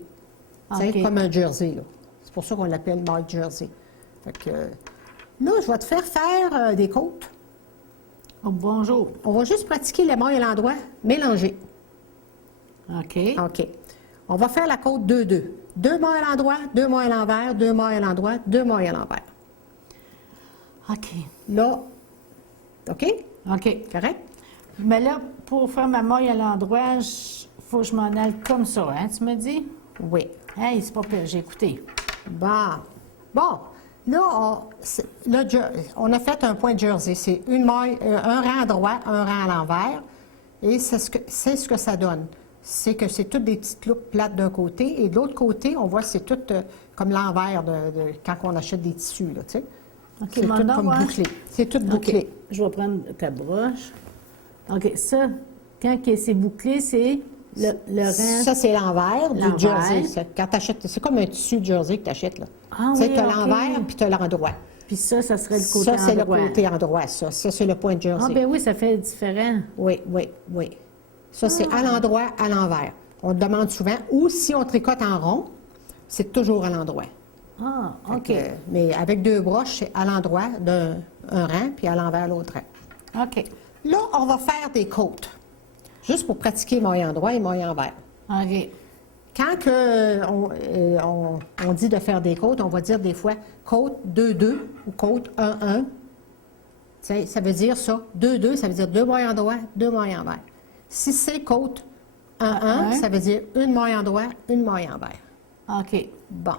C'est OK. comme un jersey, là. C'est pour ça qu'on l'appelle maille jersey. Fait que là, je vais te faire des côtes. Oh, bonjour. On va juste pratiquer les mailles à l'endroit mélangées. OK. OK. On va faire la côte 2-2. 2 mailles à l'endroit, 2 mailles à l'envers, 2 mailles à l'endroit, 2 mailles à l'envers. OK. Là, OK? OK. Correct? Mais là, pour faire ma maille à l'endroit, il faut que je m'en aille comme ça, hein, tu me dis? Oui. Hey, c'est pas pire, j'ai écouté. Bon. Là, on a fait un point de jersey. C'est une maille, un rang à droite, un rang à l'envers. Et c'est ce que ça donne. C'est que c'est toutes des petites loupes plates d'un côté. Et de l'autre côté, on voit c'est tout comme l'envers quand on achète des tissus, là, tu sais. OK, C'est tout comme bouclé. C'est tout bouclé. OK. Je vais prendre ta broche. OK, ça, quand c'est bouclé, c'est le rang. Ça, c'est l'envers du L'envers. jersey. Quand t'achètes, c'est comme un tissu de jersey que tu achètes, là. Ah Tu sais, oui, tu as OK. l'envers puis tu as l'endroit. Puis ça serait le côté Ça, c'est le endroit. côté endroit, ça. Ça, c'est le point de jersey. Ah, ben oui, ça fait différent. Oui. Ça, c'est à l'endroit, à l'envers. On te demande souvent, ou si on tricote en rond, c'est toujours à l'endroit. Ah, OK. Mais avec deux broches, c'est à l'endroit d'un rang, puis à l'envers l'autre rang. OK. Là, on va faire des côtes, juste pour pratiquer maille endroit et maille envers. OK. Quand on dit de faire des côtes, on va dire des fois côte 2-2 ou côte 1-1. Ça veut dire ça. 2-2, ça veut dire 2 mailles endroit, 2 mailles envers. Si c'est côte 1-1, ça veut dire une maille endroit, une maille envers. OK. Bon.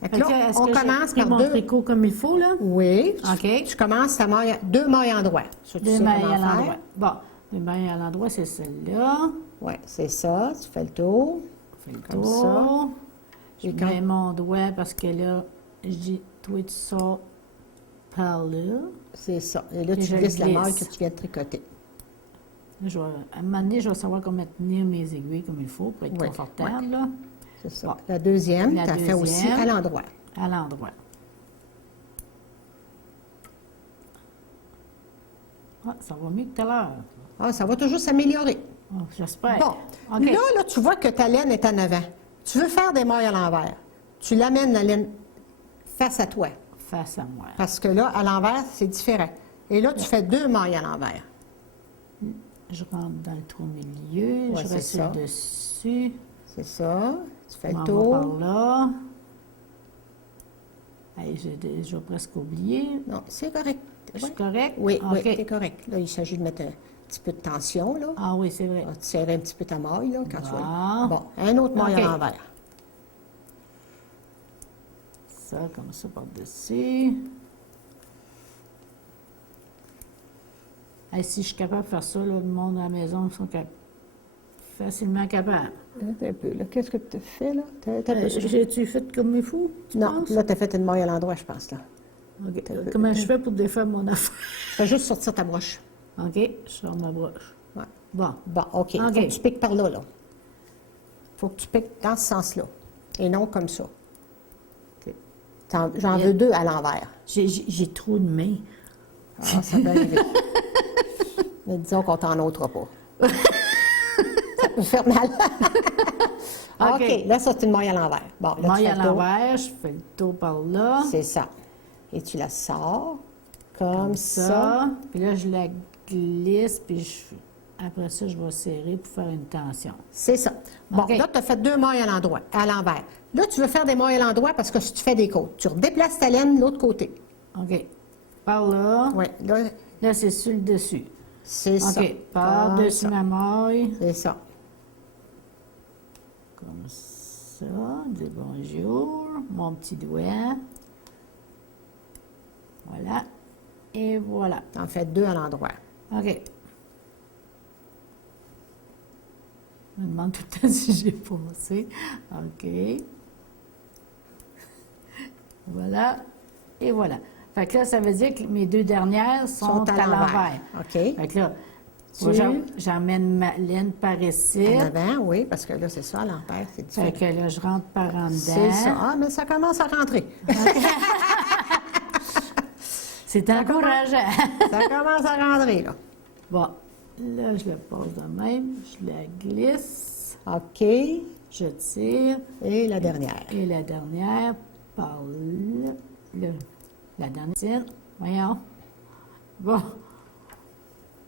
Fait que Fait que là, est-ce on que j'ai commence pris par mon deux. tricot comme il faut, là? Oui. OK. Tu commences à deux mailles endroit. Ça, tu Deux sais mailles comment à faire. l'endroit. Bon, deux mailles à l'endroit, c'est celle-là. Oui, c'est ça. Tu fais le tour. Je fais le Comme tour. ça. Je Et quand- mets mon doigt parce que là, je dis, toi, tu sors par là. C'est ça. Et là, Et tu je glisses la glisse. maille que tu viens de tricoter. Là, à un moment donné, je vais savoir comment tenir mes aiguilles comme il faut pour être Oui, confortable, là, C'est ça. Bon. La deuxième, La tu as fait aussi deuxième. à l'endroit. à l'endroit. Ah, ça va mieux que tout à l'heure. Ah, ça va toujours s'améliorer. Oh, j'espère. Bon. OK. Là, tu vois que ta laine est en avant. Tu veux faire des mailles à l'envers. Tu l'amènes la laine face à toi. Face à moi. Parce que là, à l'envers, c'est différent. Et là, tu fais 2 mailles à l'envers. Je rentre dans le trou au milieu, Ouais, je c'est reste ça. dessus. C'est ça. Tu fais Je m'en le vais par tour. là. Hey, j'ai presque oublié. Non, c'est correct. Je suis Ouais. correct? Oui, OK. oui, c'est correct. Là, il s'agit de mettre un petit peu de tension, là. Ah oui, c'est vrai. Tu serres un petit peu ta maille, là, quand tu Bon. vas... Bon, un autre maille OK. à l'envers. Ça, comme ça, par-dessus. Hey, si je suis capable de faire ça, là, le monde à la maison sont facilement capables. Attends un peu, là. Qu'est-ce que tu as fait, là? J'ai-tu fait comme il faut, tu Non, penses? là, tu as fait une maille à l'endroit, je pense, là. OK. Comment je fais pour défaire mon affaire? Fais juste sortir ta broche. OK, je sors ma broche. Ouais. Bon. Bon, OK. Faut que tu piques par là, là. Faut que tu piques dans ce sens-là. Et non comme ça. OK. J'en veux 2 à l'envers. J'ai trop de mains. Ah, ça peut arriver. Mais disons qu'on t'en ôtera pas. Ça peut faire mal. OK. OK, là, ça, c'est une maille à l'envers. Bon, là, tu Maille fais à le tour. l'envers, je fais le tour par là. C'est ça. Et tu la sors comme ça. Ça. Puis là, je la glisse, puis je Après ça, je vais serrer pour faire une tension. C'est ça. Bon, OK. là, tu as fait 2 mailles à l'envers. Là, tu veux faire des mailles à l'endroit parce que si tu fais des côtes, tu redéplaces ta laine de l'autre côté. OK. Par là. Oui, là, Là, c'est sur le dessus. c'est ça. OK. Par-dessus Comme ça. ma maille. C'est ça. Comme ça. Dis bonjour. Mon petit doigt. Voilà. Et voilà. Tu en fais 2 à l'endroit. OK. Je me demande tout le temps si j'ai passé. OK. Voilà. Et voilà. Fait que là, ça veut dire que mes 2 dernières sont à l'envers. OK. Fait que là, moi, j'emmène ma laine par ici. En avant, oui, parce que là, c'est ça, à l'envers, c'est différent. Fait que là, je rentre par en dedans. C'est ça. Ah, mais ça commence à rentrer. C'est encourageant. Ça commence à rentrer, là. Bon, là, je la passe de même. Je la glisse. OK. Je tire. Et la dernière. Et la dernière, par là. Là, la dernière, voyons. Bon,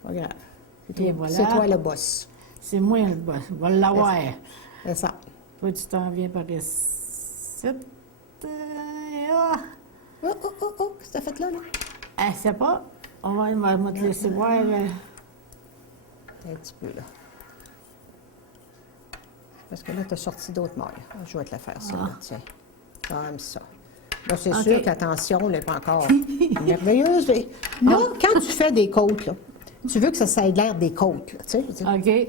Pas grave. C'est Et toi, voilà. c'est toi le boss. c'est moi le boss. On va l'avoir. C'est ça. Toi, tu t'en viens par ici. Ah, Oh, oh, oh, oh, qu'est-ce que t'as fait là, là? ah, c'est pas. On va te laisser voir. Un petit peu, là. Parce que là, tu as sorti d'autres mailles. Ah, je vais te la faire, ça, là, tiens. Comme ça. Là, c'est OK. sûr que la tension n'est pas encore merveilleuse. Mais là, quand tu fais des côtes, là, tu veux que ça ait l'air des côtes, là, tu sais. je veux dire. OK.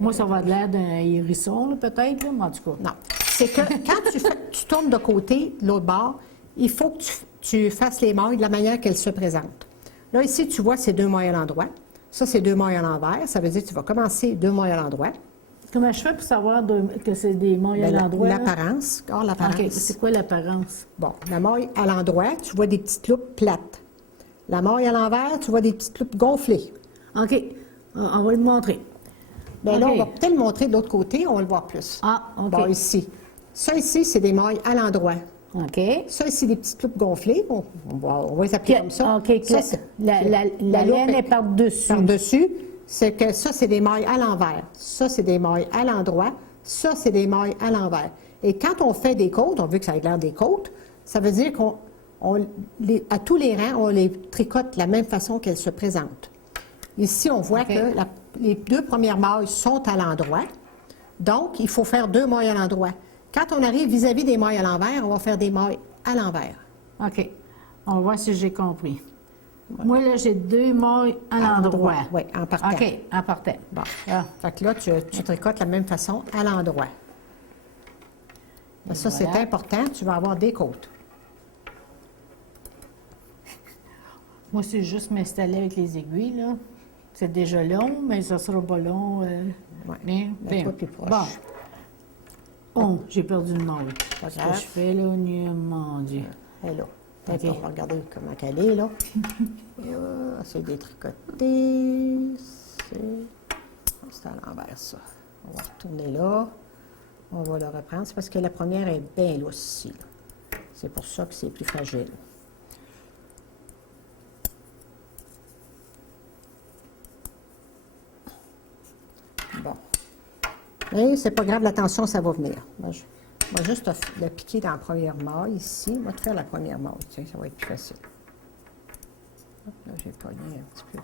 Moi, ça va avoir l'air d'un hérisson, là, peut-être, là, mais en tout cas. Non. C'est que quand tu tournes de côté, de l'autre bord, il faut que tu fasses les mailles de la manière qu'elles se présentent. Là, ici, tu vois, c'est 2 mailles à l'endroit. Ça, c'est 2 mailles à l'envers. Ça veut dire que tu vas commencer 2 mailles à l'endroit. Comment je fais pour savoir que c'est des mailles à Ben, l'endroit? là? l'apparence. Or, l'apparence. OK. C'est quoi l'apparence? Bon, la maille à l'endroit, tu vois des petites loupes plates. La maille à l'envers, tu vois des petites loupes gonflées. OK. On va le montrer. Bien là, OK. on va peut-être le montrer de l'autre côté, on va le voir plus. Ah, OK. Bon, ici. Ça, ici, c'est des mailles à l'endroit. OK. Ça, ici, des petites loupes gonflées. On va les appeler comme ça. OK. Ça, c'est- La la laine loupe est par-dessus. Par-dessus, c'est que ça, c'est des mailles à l'envers. Ça, c'est des mailles à l'endroit. Ça, c'est des mailles à l'envers. Et quand on fait des côtes, on veut que ça ait l'air des côtes, ça veut dire à tous les rangs, on les tricote de la même façon qu'elles se présentent. Ici, on voit OK. que les 2 premières mailles sont à l'endroit. Donc, il faut faire 2 mailles à l'endroit. Quand on arrive vis-à-vis des mailles à l'envers, on va faire des mailles à l'envers. OK. On va voir si j'ai compris. Moi, là, j'ai 2 mailles à l'endroit. Oui, en partant. OK, en partant. Bon. Ah. Fait que là, tu tricotes de la même façon à l'endroit. Ça, voilà. c'est important. Tu vas avoir des côtes. Moi, c'est juste m'installer avec les aiguilles, là. C'est déjà long, mais ça sera pas long. Ouais. Bien, Mets-toi plus proche. Bon. Oh, j'ai perdu le maille. Pas Ce que grave. je fais, là, mon Dieu. Et là. OK. On va regarder comment elle est, là. C'est détricoté. C'est à l'envers, ça. On va retourner là. On va le reprendre. C'est parce que la première est bien lousse ici, là. C'est pour ça que c'est plus fragile. Bon. Mais c'est pas grave, la tension, ça va venir. Moi, je vais juste le piquer dans la première maille ici. On va te faire la première maille. Tiens, ça va être plus facile. Hop, là, j'ai pogné un petit peu.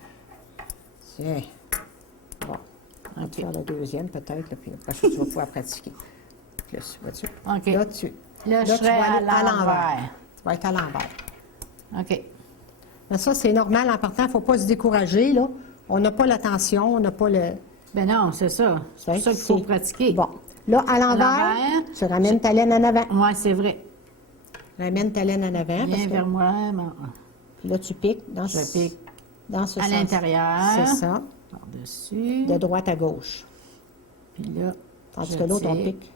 Tiens. Bon. On va te faire la deuxième, peut-être, là, puis après ça, tu vas pouvoir pratiquer. Plus, vois-tu? OK. Là, Là, je tu serai vas à aller l'envers. Tu vas être à l'envers. OK. Mais ça, c'est normal. En partant, il ne faut pas se décourager, là. On n'a pas la tension, on n'a pas le... Ben non, c'est ça. C'est pour ça qu'il faut pratiquer. Bon. Là, à l'envers, l'envers, tu ramènes ta laine en avant. Oui, c'est vrai. Ramène ta laine en avant. Parce Viens que vers moi. Bon. là, tu piques dans Je pique dans ce à sens. l'intérieur. C'est ça. Par-dessus. De droite à gauche. Puis là, Tandis je que l'autre, on tire. pique.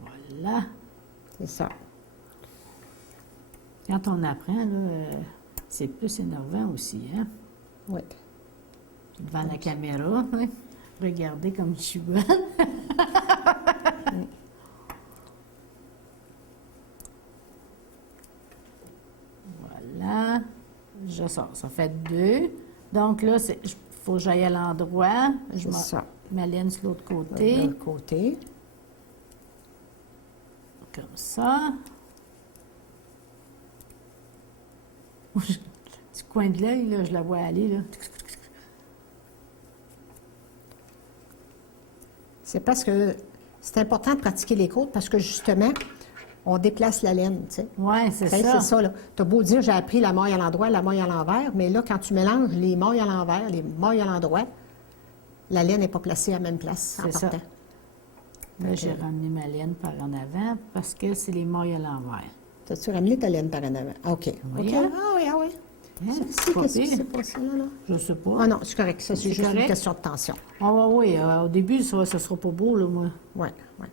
Voilà. C'est ça. Quand on apprend, là, c'est plus énervant aussi, hein? Oui. Devant la caméra, hein? Regardez comme je suis bonne. Voilà. Je déjà ça. Ça fait 2. Donc là, il faut que j'aille à l'endroit. Je m'aligne sur l'autre côté. De l'autre côté. Comme ça. Du coin de l'œil, là, je la vois aller, là. C'est parce que c'est important de pratiquer les côtes parce que justement, on déplace la laine, tu sais. Oui, c'est ça. C'est ça, là. Tu as beau dire, j'ai appris la maille à l'endroit, la maille à l'envers, mais là, quand tu mélanges les mailles à l'envers, les mailles à l'endroit, la laine n'est pas placée à la même place en C'est ça. partant. Là, j'ai ramené ma laine par en avant parce que c'est les mailles à l'envers. T'as-tu ramené ta laine par en avant? OK. Oui, OK. hein? Ah oui, ah oui. Hein? C'est Pas qu'est-ce qui pire. s'est passé là? Je sais pas. Ah non, c'est correct. Ça, c'est C'est juste une correct? question de tension. Ah oui, au début, ça sera pas beau, là, moi. Oui, oui.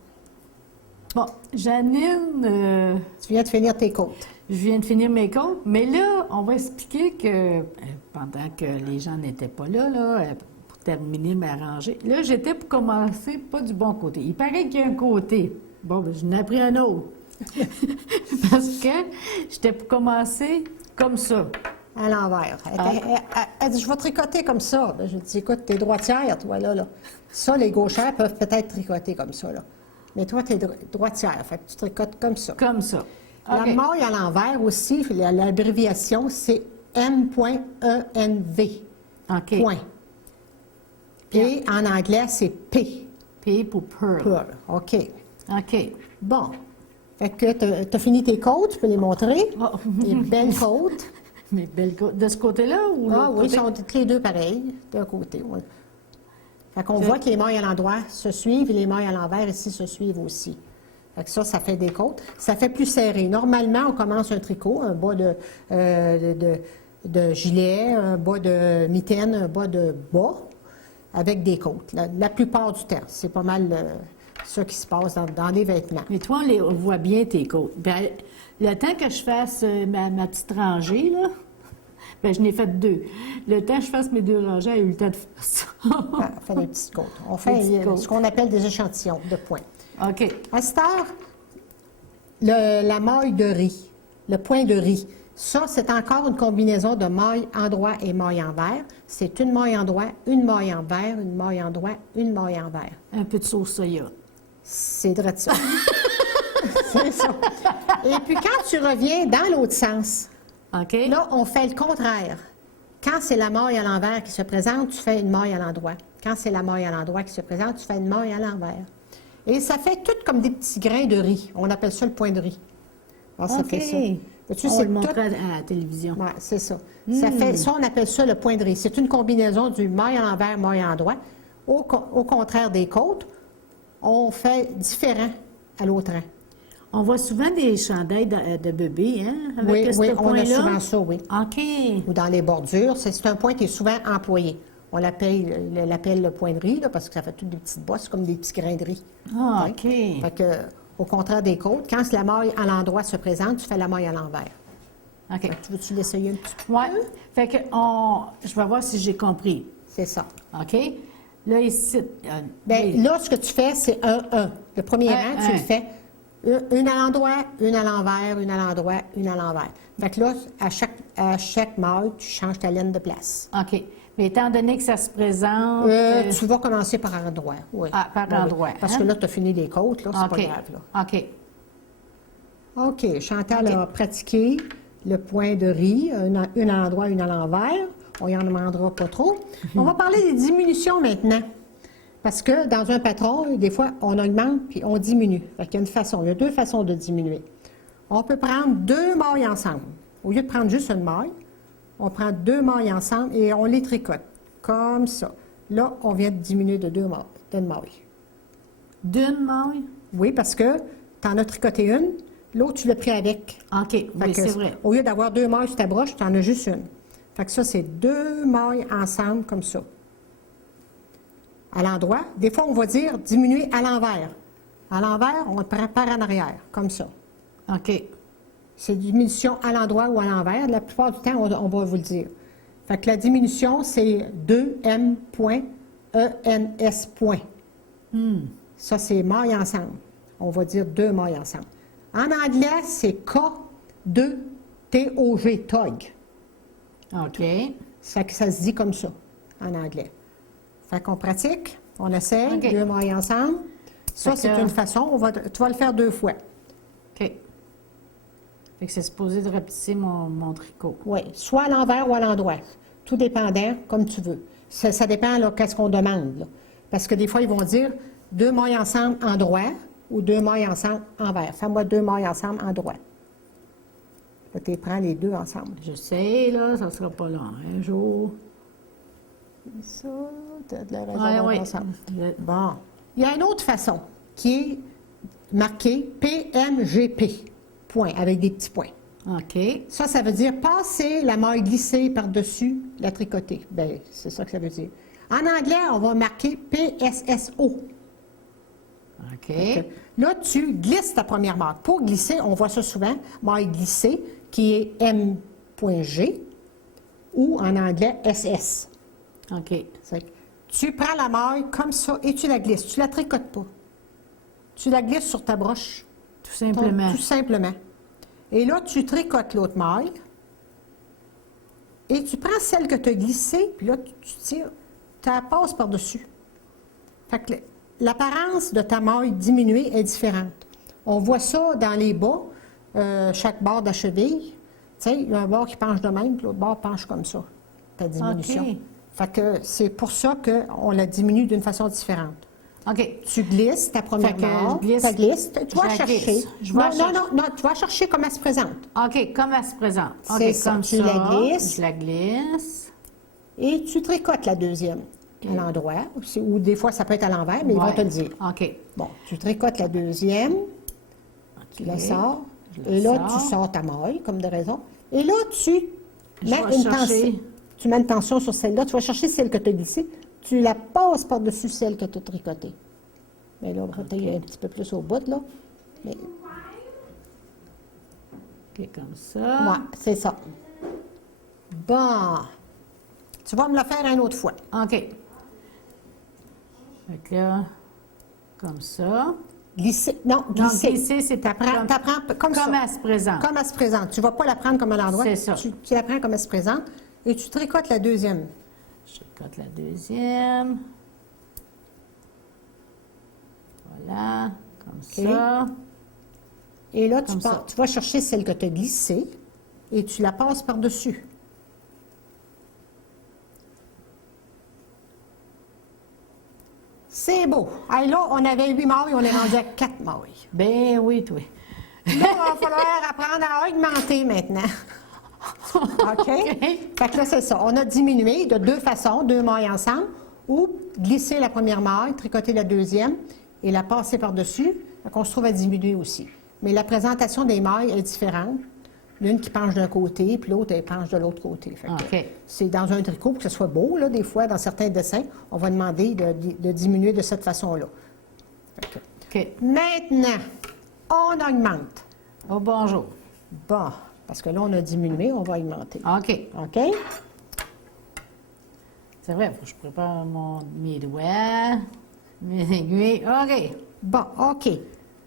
Bon, Janine, Tu viens de finir tes côtes. je viens de finir mes comptes, mais là, on va expliquer que pendant que les gens n'étaient pas là, pour terminer ma rangée, là, j'étais pour commencer pas du bon côté. Il paraît qu'il y a un côté. Bon, ben, je n'ai appris un autre. Parce que j'étais pour commencer comme ça. À l'envers. Elle dit, je vais tricoter comme ça. Ben, je dis, écoute, t'es droitière, toi, là. Ça, les gauchères peuvent peut-être tricoter comme ça, là. Mais toi, t'es droitière, fait que tu tricotes comme ça. Comme ça. La OK. maille à l'envers aussi, l'abréviation, c'est M.ENV. OK. Point. Et en anglais, c'est P. P pour pearl. Pearl. OK. OK. Bon. Fait que tu as fini tes côtes, tu peux les montrer. Oh. Les belles côtes. Mais belle de ce côté-là ou Ah l'autre oui, ils côté? sont toutes les deux pareils, d'un côté. Oui. Fait qu'on voit que les mailles à l'endroit se suivent et les mailles à l'envers ici se suivent aussi. Fait que ça fait des côtes. Ça fait plus serré. Normalement, on commence un tricot, un bas de gilet, un bas de mitaine, un bas de bas, avec des côtes. La plupart du temps, c'est pas mal ça qui se passe dans les vêtements. Mais toi, on voit bien tes côtes. Ben, le temps que je fasse ma petite rangée, là, ben, je n'ai fait 2. Le temps que je fasse mes 2 rangées, j'ai eu le temps de faire ça. On fait des petites côtes. On fait ce qu'on appelle des échantillons de points. OK. À cette heure, la maille de riz, le point de riz, ça, c'est encore une combinaison de maille endroit et maille envers. C'est une maille endroit, une maille envers, une maille endroit, une maille envers. Un peu de sauce soya. C'est vrai de ça. C'est ça. Et puis, quand tu reviens dans l'autre sens, OK? là, on fait le contraire. Quand c'est la maille à l'envers qui se présente, tu fais une maille à l'endroit. Quand c'est la maille à l'endroit qui se présente, tu fais une maille à l'envers. Et ça fait tout comme des petits grains de riz. On appelle ça le point de riz. Alors, ça OK. fait ça. Vois-tu, On c'est le montre tout- à la télévision. Ouais, c'est ça. Ça, on appelle ça le point de riz. C'est une combinaison du maille à l'envers, maille à l'endroit. Au contraire des côtes, on fait différent à l'autre rang. On voit souvent des chandails de bébé, hein? Avec Oui, ce oui, on a point-là. souvent ça, oui. OK. Ou dans les bordures. C'est un point qui est souvent employé. On l'appelle le point de riz, là, parce que ça fait toutes des petites bosses, comme des petits grains de riz. Ah, Ouais. OK. Fait que, au contraire des côtes, quand la maille à l'endroit se présente, tu fais la maille à l'envers. OK. Tu veux-tu l'essayer un petit peu? Ouais. Fait que je vais voir si j'ai compris. C'est ça. OK? Là, ici. Bien, oui. là, ce que tu fais, c'est 1-1. Le premier rang, tu le fais une à l'endroit, une à l'envers, une à l'endroit, une à l'envers. Fait que là, à chaque maille, tu changes ta laine de place. OK. Mais étant donné que ça se présente. Tu vas commencer par endroit, oui. Ah, par Oui, oui. endroit, Parce hein? que là, tu as fini les côtes, là, c'est OK. pas grave, là. OK. OK. Chantal OK. a pratiqué le point de riz, une à l'endroit, une à l'envers. On y en demandera pas trop. On va parler des diminutions maintenant. Parce que dans un patron, des fois, on augmente puis on diminue. Fait qu'il y a une façon. Il y a 2 façons de diminuer. On peut prendre 2 mailles ensemble. Au lieu de prendre juste une maille, on prend 2 mailles ensemble et on les tricote. Comme ça. Là, on vient de diminuer de 2 mailles. D'une maille. D'une maille? Oui, parce que tu en as tricoté une, l'autre, tu l'as pris avec. OK. Fait Oui, que c'est vrai. Au lieu d'avoir 2 mailles sur ta broche, tu en as juste une. Fait que ça, c'est 2 mailles ensemble comme ça. À l'endroit. Des fois, on va dire diminuer à l'envers. À l'envers, on le prend par en arrière, comme ça. OK. C'est diminution à l'endroit ou à l'envers. La plupart du temps, on va vous le dire. Fait que la diminution, c'est 2M.ENS. Ça, c'est mailles ensemble. On va dire 2 mailles ensemble. En anglais, c'est K2TOG, TOG. OK. Ça se dit comme ça, en anglais. Fait qu'on pratique, on essaye, OK. 2 mailles ensemble. Ça, Fait c'est que- une façon. Tu vas le faire 2 fois. OK. Fait que c'est supposé de rapetisser mon tricot. Oui, soit à l'envers ou à l'endroit. Tout dépendant, comme tu veux. Ça dépend, là, qu'est-ce qu'on demande, là. Parce que des fois, ils vont dire 2 mailles ensemble en droit ou 2 mailles ensemble envers. Fais-moi 2 mailles ensemble en droit. Là, tu prends les 2 ensemble. Je sais, là, ça sera pas long. Un jour. Ça, tu as de la raison Ouais, d'être oui. ensemble. Bon. Il y a une autre façon qui est marquée PMGP, point, avec des petits points. OK. Ça veut dire passer la maille glissée par-dessus la tricotée. Bien, c'est ça que ça veut dire. En anglais, on va marquer PSSO. OK. Là, tu glisses ta première maille. Pour glisser, on voit ça souvent, maille glissée, qui est M.G ou en anglais SS. OK. C'est que tu prends la maille comme ça et tu la glisses. Tu ne la tricotes pas. Tu la glisses sur ta broche. Tout simplement. Tout simplement. Et là, tu tricotes l'autre maille. Et tu prends celle que tu as glissée, puis là, tu tires, tu la passes par-dessus. Fait que l'apparence de ta maille diminuée est différente. On voit ça dans les bas, chaque bord de la cheville. Tu sais, il y a un bord qui penche de même, puis l'autre bord penche comme ça, ta diminution. OK. Fait que c'est pour ça qu'on la diminue d'une façon différente. OK. Tu glisses ta première Fait que maille, je glisse- tu glisses, tu vas je la chercher. glisse. Je vais Non, chercher. non, tu vas chercher comme elle se présente. OK, comme elle se présente. OK, C'est ça. comme Tu ça. la glisses. Je la glisse. Et tu tricotes la deuxième à l'endroit, ou des fois ça peut être à l'envers, mais ils vont Ouais. te le dire. OK. Bon, tu tricotes la deuxième, tu la sors, Je la et là sors. tu sors ta maille, comme de raison, et là tu Je mets vais une chercher- tension. Tu mets une tension sur celle-là, tu vas chercher celle que tu as glissée, tu la passes par-dessus celle que tu as tricotée. Mais là, après, il y a un petit peu plus au bout, là. Mais, OK, comme ça. ouais, c'est ça. Bon. Tu vas me le faire une autre fois. OK. Fait que là, comme ça. Glisser. Non, Donc, glisser. glisser, c'est T'apprends comme ça. comme elle se présente. Comme elle se présente. Tu ne vas pas la prendre comme à l'endroit. C'est ça. Tu la prends comme elle se présente et tu tricotes la deuxième. Je cote la deuxième. Voilà, comme ça. Et là, tu Comme ça. vas chercher celle que tu as glissée et tu la passes par-dessus. C'est beau. Hey, là, on avait 8 mailles, on est rendu à 4 mailles. Ben oui, toi. Là, il va falloir apprendre à augmenter maintenant. OK? Fait que là, c'est ça. On a diminué de 2 façons, 2 mailles ensemble, ou glisser la première maille, tricoter la deuxième et la passer par-dessus. Fait qu'on se trouve à diminuer aussi. Mais la présentation des mailles est différente. L'une qui penche d'un côté, puis l'autre, elle penche de l'autre côté. Fait que OK. c'est dans un tricot, pour que ce soit beau, là, des fois, dans certains dessins, on va demander de diminuer de cette façon-là. Fait que OK. maintenant, on augmente. Oh, bonjour. Bon, parce que là, on a diminué, on va augmenter. OK. OK? C'est vrai, faut que je prépare mes doigts, mes aiguilles. OK. Bon, OK.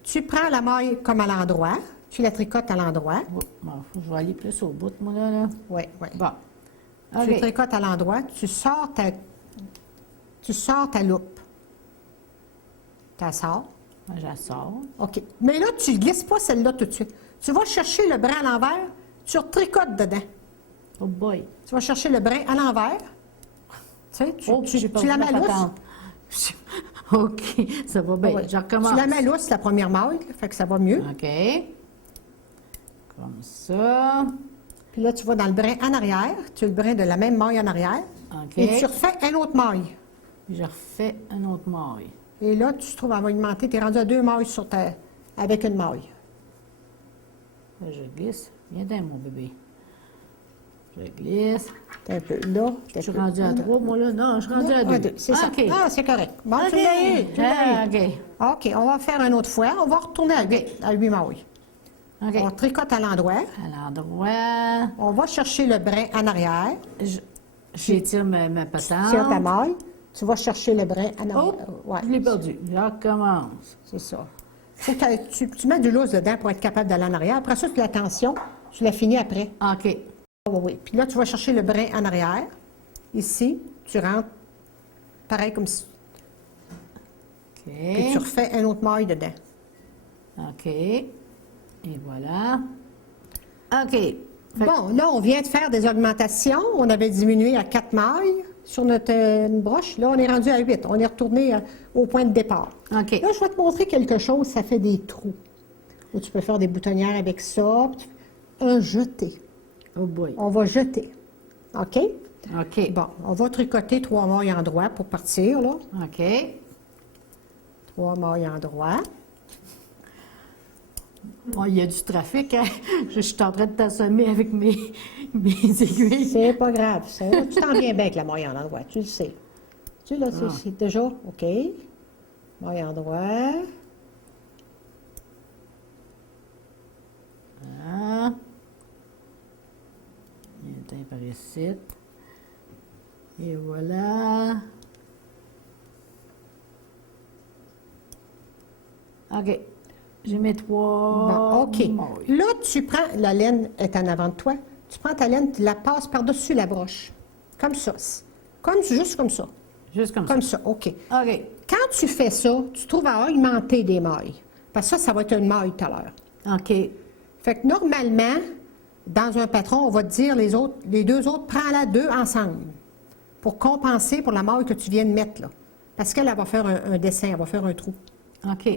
Tu prends la maille comme à l'endroit, tu la tricotes à l'endroit. Oh, bon, faut que je vais aller plus au bout, moi, là. Oui, oui. Bon. Tu OK. tricotes à l'endroit, tu sors ta loupe. Tu la sors. Je la sors. OK. Mais là, tu ne glisses pas celle-là tout de suite. Tu vas chercher le brin à l'envers, tu retricotes dedans. Oh boy. Tu vas chercher le brin à l'envers. Tu sais, Oh, j'ai tu la mets lousse. OK, ça va bien. Ouais. Je recommence. Tu la mets lousse, la première maille, fait que ça va mieux. OK. Comme ça. Puis là, tu vas dans le brin en arrière. Tu as le brin de la même maille en arrière. OK. Et tu refais un autre maille. Puis je refais un autre maille. Et là, tu te trouves, elle va augmenter. Tu es rendu à 2 mailles avec une maille. Là, je glisse. Viens dans mon bébé. Je glisse. T'es un peu là. Je suis rendue à 3, moi, là. Non, je suis rendue à 2. C'est ça. OK. Ah, c'est correct. Bon, OK. tu l'as eu, tu l'as eu. OK. OK, on va faire une autre fois. On va retourner à 8 mailles. OK. On tricote à l'endroit. À l'endroit. On va chercher le brin en arrière. J'étire ma patente. Sur ta maille. Tu vas chercher le brin en Oh, arrière. Ouais, je l'ai perdu. Je recommence. c'est ça. Faut que tu mets du lousse dedans pour être capable d'aller en arrière. Après ça, tu la tension. Tu la finis après. OK. Oui, oui. Puis là, tu vas chercher le brin en arrière. Ici, tu rentres, pareil comme si... OK. Puis tu refais un autre maille dedans. OK. Et voilà. OK. Bon, là, on vient de faire des augmentations. On avait diminué à 4 mailles sur notre broche. Là, on est rendu à 8. On est retourné au point de départ. OK. Là, je vais te montrer quelque chose. Ça fait des trous. Où tu peux faire des boutonnières avec ça. Un jeté. Oh boy. On va jeter. OK? OK. Bon, on va tricoter 3 mailles en droit pour partir, là. OK. 3 mailles en droit. Bon, il y a du trafic, hein? Je suis en train de t'assommer avec mes aiguilles. C'est pas grave, ça. Tu t'en viens bien avec la maille en endroit, tu le sais. Tu là, c'est déjà, OK. Maille en droit. Voilà. Il y a un par ici. Et voilà. OK. J'ai mes 3 Bon, OK. mailles. Là, tu prends, la laine est en avant de toi. Tu prends ta laine, tu la passes par-dessus la broche. Comme ça. Juste comme ça. Juste comme Comme ça, OK. OK. Quand tu fais ça, tu trouves à augmenter des mailles. Parce que ça va être une maille tout à l'heure. OK. Fait que normalement, dans un patron, on va te dire les deux autres, prends-la 2 ensemble pour compenser pour la maille que tu viens de mettre là. Parce qu'elle va faire un dessin, elle va faire un trou. OK.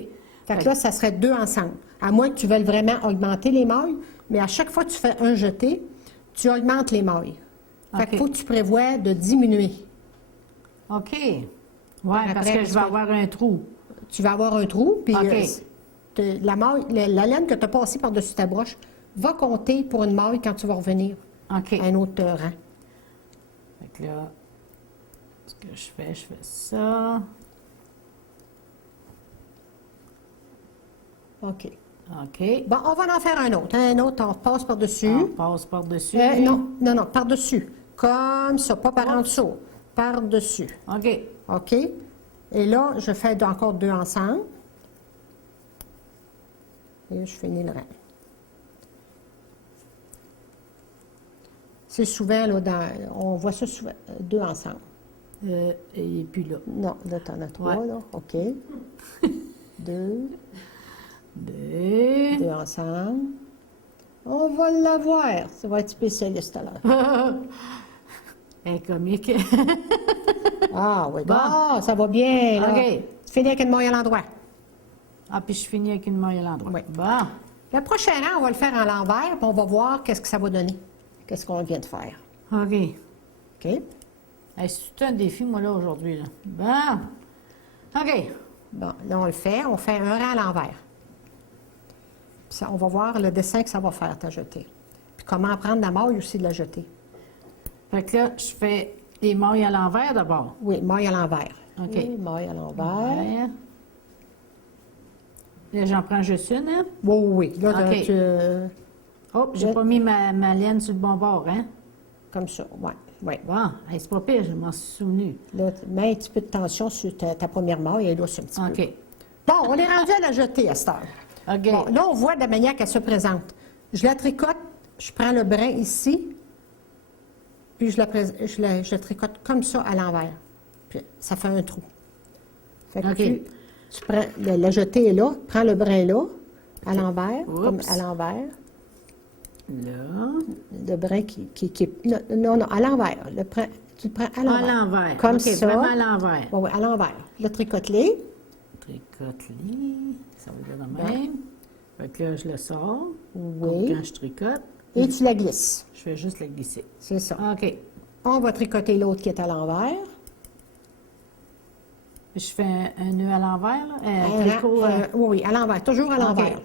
Fait que là, ça serait 2 ensemble. À moins que tu veuilles vraiment augmenter les mailles, mais à chaque fois que tu fais un jeté, tu augmentes les mailles. Fait qu'il faut que tu prévois de diminuer. OK. Oui, parce que je vais avoir un trou. Tu vas avoir un trou, puis OK. la laine que tu as passée par-dessus ta broche va compter pour une maille quand tu vas revenir OK. à un autre rang. Fait que là, ce que je fais ça. OK. OK. Bon, on va en faire un autre. Un autre, on passe par-dessus. On passe par-dessus. Non, par-dessus. Comme ça, pas par en dessous. Par-dessus. OK. OK? Et là, je fais encore 2 ensemble. Et je finis le rang. C'est souvent, là, on voit ça souvent, 2 ensemble. Et puis là. Non, là, tu en as 3, Ouais. là. OK. 2. 2. 2 ensemble. On va l'avoir. Ça va être spécialiste à l'heure. Un comique. Ah oui, Bon. bon, ça va bien, là. OK. Tu finis avec une maille à l'endroit. Ah, puis je finis avec une maille à l'endroit. Oui. Bon. Le prochain rang, on va le faire en l'envers, puis on va voir qu'est-ce que ça va donner. Qu'est-ce qu'on vient de faire. OK. OK? Hey, c'est un défi, moi, là, aujourd'hui. Là. Bon. OK. Bon, là, on le fait. On fait un rang à l'envers. Puis ça, on va voir le dessin que ça va faire, ta jetée. Puis comment prendre la maille aussi de la jetée. Fait que là, je fais les mailles à l'envers d'abord. Oui, maille à l'envers. OK. Oui, maille à l'envers. Ouais. Là, j'en prends juste une, hein? Oui, oui, oui. Là, OK. tu... Oh, j'ai pas mis ma laine sur le bon bord, hein? Comme ça, oui. Oui. Bon, hey, c'est pas pire, je m'en suis souvenu. Là, tu mets un petit peu de tension sur ta première maille et là, c'est un petit peu. OK. Bon, on est rendu à la jetée à cette heure. OK. Bon, là, on voit de la manière qu'elle se présente. Je la tricote, je prends le brin ici, puis je la tricote comme ça à l'envers. Puis ça fait un trou. Fait que OK. tu prends, la jetée est là, prends le brin là, à l'envers, comme Oups. à l'envers. Là. Le brin qui non, à l'envers. Tu le prends à l'envers. À l'envers. Comme OK, ça. vraiment à l'envers. Oui, oui, à l'envers. Le tricote-les. Tricote-les. Ça va être de même. Fait que là, je le sors. Oui. Quand je tricote, Et tu la glisses. je fais juste la glisser. C'est ça. OK. On va tricoter l'autre qui est à l'envers. Je fais un nœud à l'envers, là. Un Tricot. rang, oui, à l'envers. Toujours à l'envers.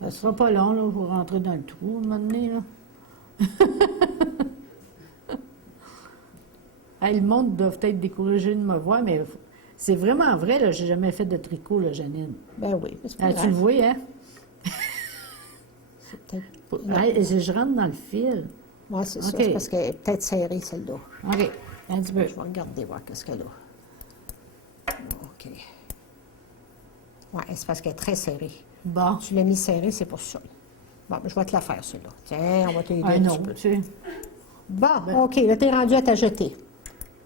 Ça sera pas long, là, pour rentrer dans le trou, à un moment donné, là. Hey, le monde doit peut-être décourager de me voir, mais c'est vraiment vrai, là, j'ai jamais fait de tricot, là, Janine. Ben oui, c'est pas Ah, grave. tu le vois, hein? C'est peut-être... Hey, je rentre dans le fil. Oui, c'est ça. OK. C'est parce qu'elle est peut-être serrée, celle-là. OK, un petit peu. Je vais regarder, voir qu'est-ce qu'elle a. OK. Oui, c'est parce qu'elle est très serrée. Bon, Tu l'as mis serrée, c'est pour ça. Bon, je vais te la faire, celle-là. Tiens, on va t'aider Un un petit autre, peu. tu sais. Bon, OK, là, tu es rendu à ta jetée.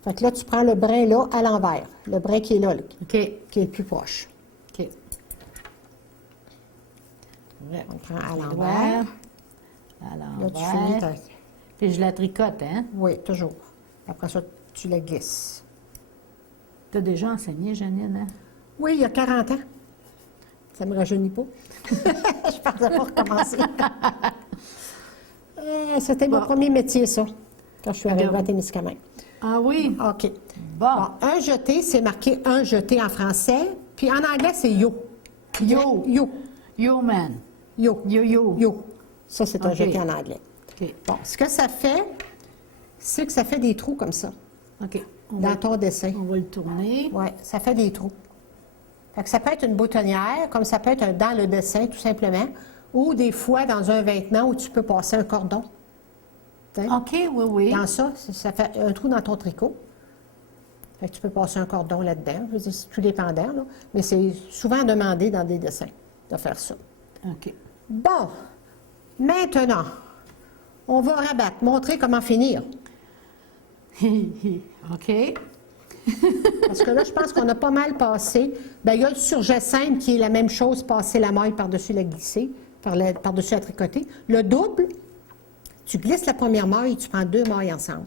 Fait que là, tu prends le brin, là, à l'envers. Le brin qui est là, OK. qui est le plus proche. OK. On le prend à Les l'envers. doigts. À Là, tu finis l'envers. ta... Puis je la tricote, hein? Oui, toujours. Après ça, tu la glisses. Tu as déjà enseigné, Janine, hein? Oui, il y a 40 ans. Ça ne me rajeunit pas. Je pensais pas recommencer. C'était mon premier métier, ça, quand je suis arrivée à Témiscamingue. Ah oui? OK. Bon. Bon, un jeté, c'est marqué un jeté en français, puis en anglais, c'est yo. Yo. Yo. Yo, man. Yo. Yo. Yo. Ça, c'est un OK. jeté en anglais. OK. Bon, ce que ça fait, c'est que ça fait des trous comme ça, OK. dans ton dessin. On va le tourner. Oui, ça fait des trous. Fait que ça peut être une boutonnière, comme ça peut être dans le dessin, tout simplement, ou des fois dans un vêtement où tu peux passer un cordon. T'sais? OK, oui, oui. Dans ça, ça fait un trou dans ton tricot. Fait que tu peux passer un cordon là-dedans. Je veux dire, c'est tout dépendant, là. Mais c'est souvent demandé dans des dessins de faire ça. OK. Bon, maintenant, on va rabattre, montrer comment finir. OK. Parce que là, je pense qu'on a pas mal passé. Bien, il y a le surjet simple qui est la même chose, passer la maille par-dessus la glisser, par-dessus la tricoter. Le double, tu glisses la première maille et tu prends 2 mailles ensemble.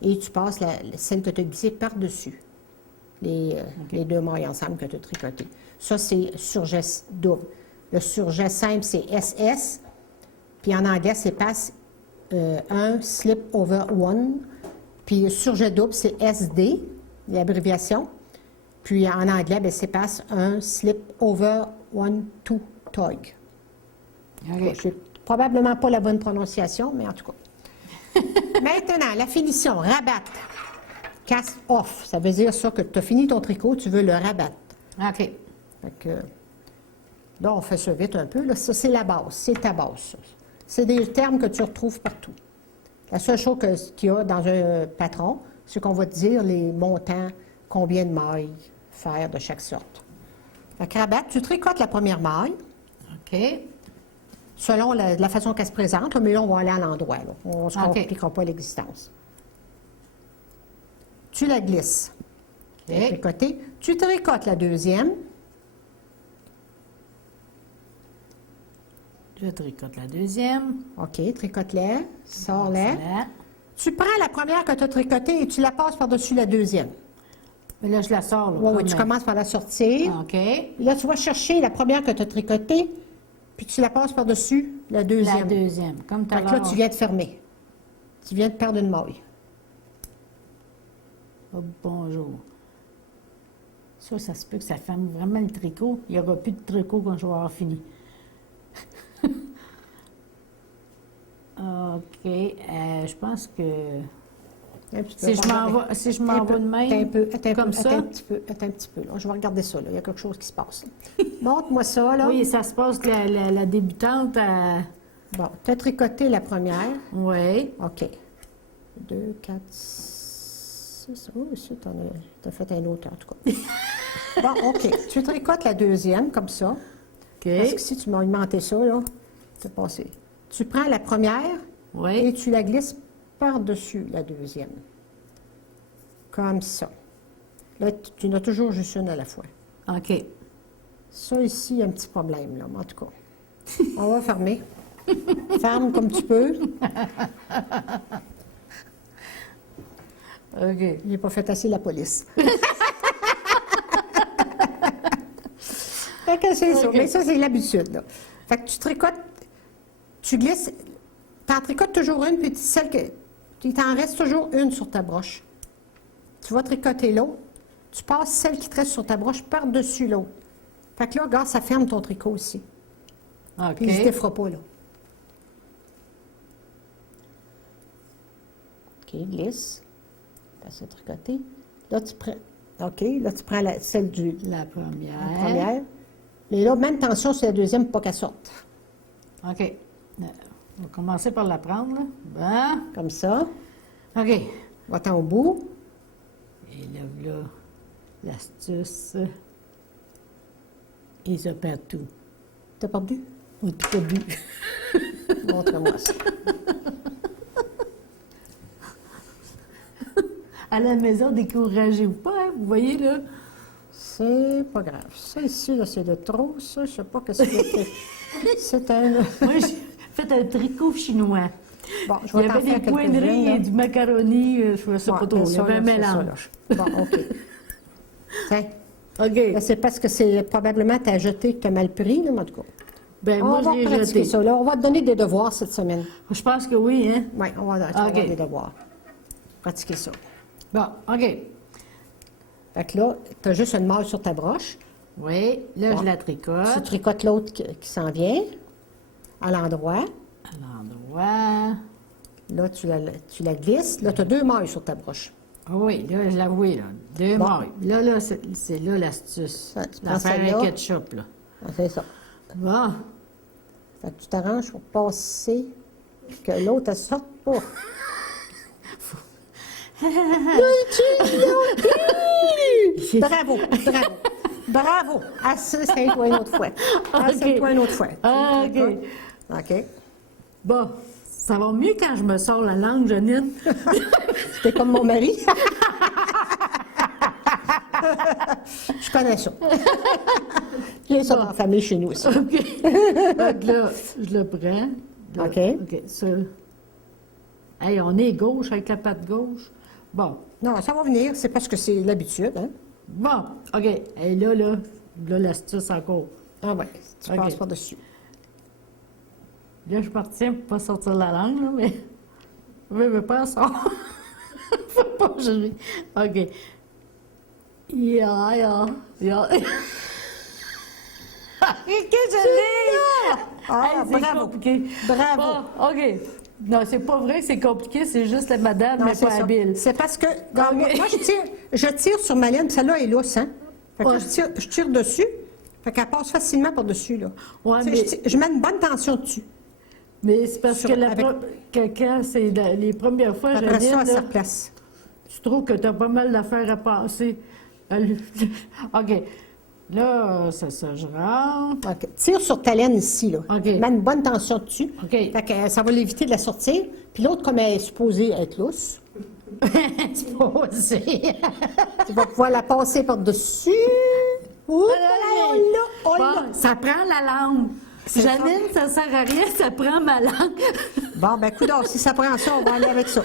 Et tu passes celle que tu as glissée par-dessus les 2 mailles ensemble que tu as tricotées. Ça, c'est surjet double. Le surjet simple, c'est SS. Puis en anglais, c'est pass 1, slip over 1. Puis le surjet double, c'est SD, l'abréviation. Puis en anglais, bien, c'est pass 1, slip over 1, 2, tog. OK. Je n'ai probablement pas la bonne prononciation, mais en tout cas. Maintenant, la finition, rabattre. Cast off. Ça veut dire ça que tu as fini ton tricot, tu veux le rabattre. OK. Fait que, là, on fait ça vite un peu. Là, ça, c'est la base. C'est ta base, ça. C'est des termes que tu retrouves partout. La seule chose qu'il y a dans un patron, c'est qu'on va te dire les montants, combien de mailles faire de chaque sorte. Fait que rabattre, tu tricotes la première maille. OK. Selon la façon qu'elle se présente, là, mais là, on va aller à l'endroit. Là. On ne se compliquera pas l'existence. Tu la glisses. OK. Tricoter. Tu tricotes la deuxième. Je tricote la deuxième. OK, tricote-la. Sors-la. Là. Tu prends la première que tu as tricotée et tu la passes par-dessus la deuxième. Mais là, je la sors. Là, Oui, oui, comme tu elle. commences par la sortir. OK. Et là, tu vas chercher la première que tu as tricotée, puis tu la passes par-dessus la deuxième. La deuxième. Comme tout à Fait que là, l'heure. tu viens de fermer. Tu viens de perdre une maille. Oh, bonjour. Ça se peut que ça ferme vraiment le tricot. Il n'y aura plus de tricot quand je vais avoir fini. OK. Je pense que Un petit peu. si je m'en vais de même, comme ça. Attends un petit peu. Là. Je vais regarder ça. Là. Il y a quelque chose qui se passe. Montre-moi ça. Là. Oui, ça se passe que la débutante à... Bon, tu as tricoté la première. Oui. OK. 2, 4, 6. Oh, ça, tu as fait un autre, en tout cas. Bon, OK. Tu tricotes la deuxième, comme ça. OK. Parce que si tu m'as augmenté ça, là, c'est passé. Tu prends la première Oui. et tu la glisses par-dessus la deuxième. Comme ça. Là, tu en as toujours juste une à la fois. OK. Ça, ici, il y a un petit problème, là, mais en tout cas. On va fermer. Ferme comme tu peux. OK. Il n'est pas fait assez la police. Fait que c'est ça. OK. Mais ça, c'est l'habitude, là. Fait que tu tricotes, tu glisses, t'en tricotes toujours une, puis celle que... Il t'en reste toujours une sur ta broche. Tu vas tricoter l'autre, tu passes celle qui te reste sur ta broche par-dessus l'autre. Fait que là, regarde, ça ferme ton tricot aussi. OK. Puis il ne se défera pas, là. OK, glisse. Passe à tricoter. Là, tu prends... OK, là, tu prends celle du... La première. La première. Mais là, même tension sur la deuxième pour pas qu'elle sorte. OK. On va commencer par la prendre, là. Comme ça. Bon. OK. Va-t'en au bout. Et là, l'astuce. Et ça perd tout. T'as perdu? Au tout début. Montre-moi ça. À la maison, découragez-vous pas, hein, vous voyez, là. C'est pas grave. Ça ici, là, c'est de trop, ça. Je sais pas ce que c'est. C'est un... Moi, j'ai fait un tricot chinois. Bon, je Il vais y t'en avait faire des points de riz quelques-unes, et du macaroni, je ne sais pas trop. Il y avait un mélange. Bon, OK. Tiens. OK. Là, c'est parce que c'est probablement t'as jeté que t'as mal pris, là, mais en tout cas. Ben, On moi, va je l'ai pratiquer jeté. ça, là. On va te donner des devoirs cette semaine. Je pense que oui, hein? Oui, tu vas avoir OK. des devoirs. Pratiquer ça. Bon, OK. Fait que là, tu as juste une maille sur ta broche. Oui, là, Bon. je la Tu tricote tricotes l'autre qui s'en vient à l'endroit. à l'endroit. Là, tu la glisses. Là, tu as 2 mailles sur ta broche. Ah oui, là, je l'avoue, là. 2 Bon. mailles. Là, c'est là l'astuce. Ça, tu prends L'affaire celle-là. avec ketchup, là. Ah, c'est ça. Bon. Fait que tu t'arranges pour passer, puis que l'autre, elle sorte pas. Bravo, bravo. Bravo. Assieds-toi une autre fois. Assieds-toi une autre fois. Ah, OK. OK. Bon, ça va mieux quand je me sors la langue, Janine. T'es comme mon mari. Je connais ça. J'ai ça dans la famille chez nous aussi. OK. Donc là, je le prends. Là, OK. OK, ça. Hey, on est gauche avec la patte gauche. Bon. Non, ça va venir. C'est parce que c'est l'habitude. Hein? Bon, OK. Et là, l'astuce encore. Ah ouais, tu OK. passes par-dessus. Là, je partiens pour pas sortir la langue, là, mais... Mais pas ça. Faut pas que je... OK. Ya. Qu'est-ce que je l'ai? Ah, Hey, c'est bravo. compliqué. Bravo. Bon, OK. Non, c'est pas vrai que c'est compliqué, c'est juste la madame Non, n'est c'est pas ça. habile. C'est parce que moi, OK. je tire sur ma laine, puis celle-là est lousse, hein? Fait que Ouais. je tire dessus, fait qu'elle passe facilement par-dessus, là. Ouais, Tu sais, mais- je mets une bonne tension dessus. Mais c'est parce Sur- que avec- quand c'est les premières fois, Après ça, Janine, à sa là, place. tu trouves que tu as pas mal d'affaires à passer. OK. Là, c'est ça, je rentre. OK. Tire sur ta laine ici, là. OK. Mets une bonne tension dessus. OK. Fait que ça va l'éviter de la sortir. Puis l'autre, comme elle est supposée être lousse, C'est pas osé. tu vas pouvoir la passer par-dessus. Ouh, là, on l'a. Bon, ça prend la langue. C'est Janine, ça sert à rien, ça prend ma langue. Bon, ben, coudonc, si ça prend ça, on va aller avec ça.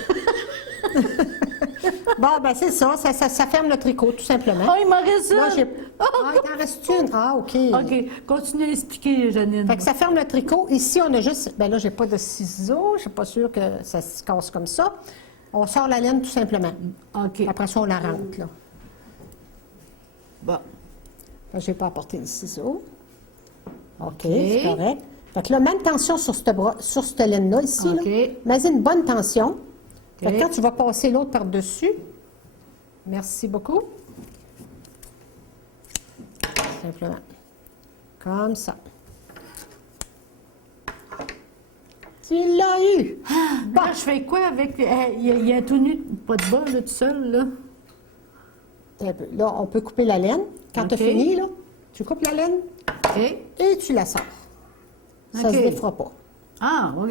Bon, ben, c'est ça. Ça ferme le tricot, tout simplement. Oh, il m'en reste Là, j'ai... une. Ah, il t'en reste une. Ah, OK. OK, continue à expliquer, Janine. Fait que ça ferme le tricot. Ici, on a juste... Ben là, j'ai pas de ciseaux. Je suis pas sûre que ça se casse comme ça. On sort la laine, tout simplement. OK. Après ça, on la rentre, là. Bon. Là, j'ai pas apporté les ciseaux. OK, c'est correct. Fait que là, mets une tension sur cette laine-là, ici, OK. là. Mets une bonne tension. Fait OK. que quand tu vas passer l'autre par-dessus, merci beaucoup. Simplement. Comme ça. Tu l'as eu! Bon, je fais quoi avec... Il y a tout nu, pas de bas, là, tout seul, là. Un peu. Là, on peut couper la laine. Quand tu as OK. fini, là, tu coupes la laine OK. et tu la sors. Ça OK. ne se défera pas. Ah, OK.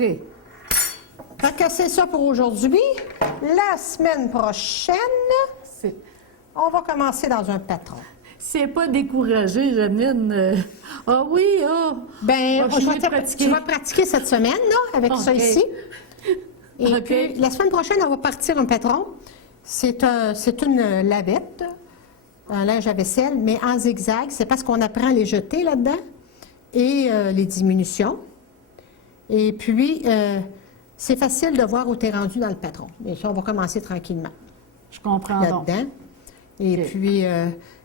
Fait que c'est ça pour aujourd'hui. La semaine prochaine, C'est... on va commencer dans un patron. C'est pas découragé, Janine. Ah oui, ah. Ben, Bon, je vais pratiquer. tu vas pratiquer cette semaine, là, avec ça OK. ici. Et OK. puis, la semaine prochaine, on va partir un patron. C'est une lavette, un linge à vaisselle, mais en zigzag. C'est parce qu'on apprend les jetés là-dedans et les diminutions. Et puis, c'est facile de voir où tu es rendu dans le patron. Mais ça, on va commencer tranquillement Je comprends donc. là-dedans. Et OK. puis,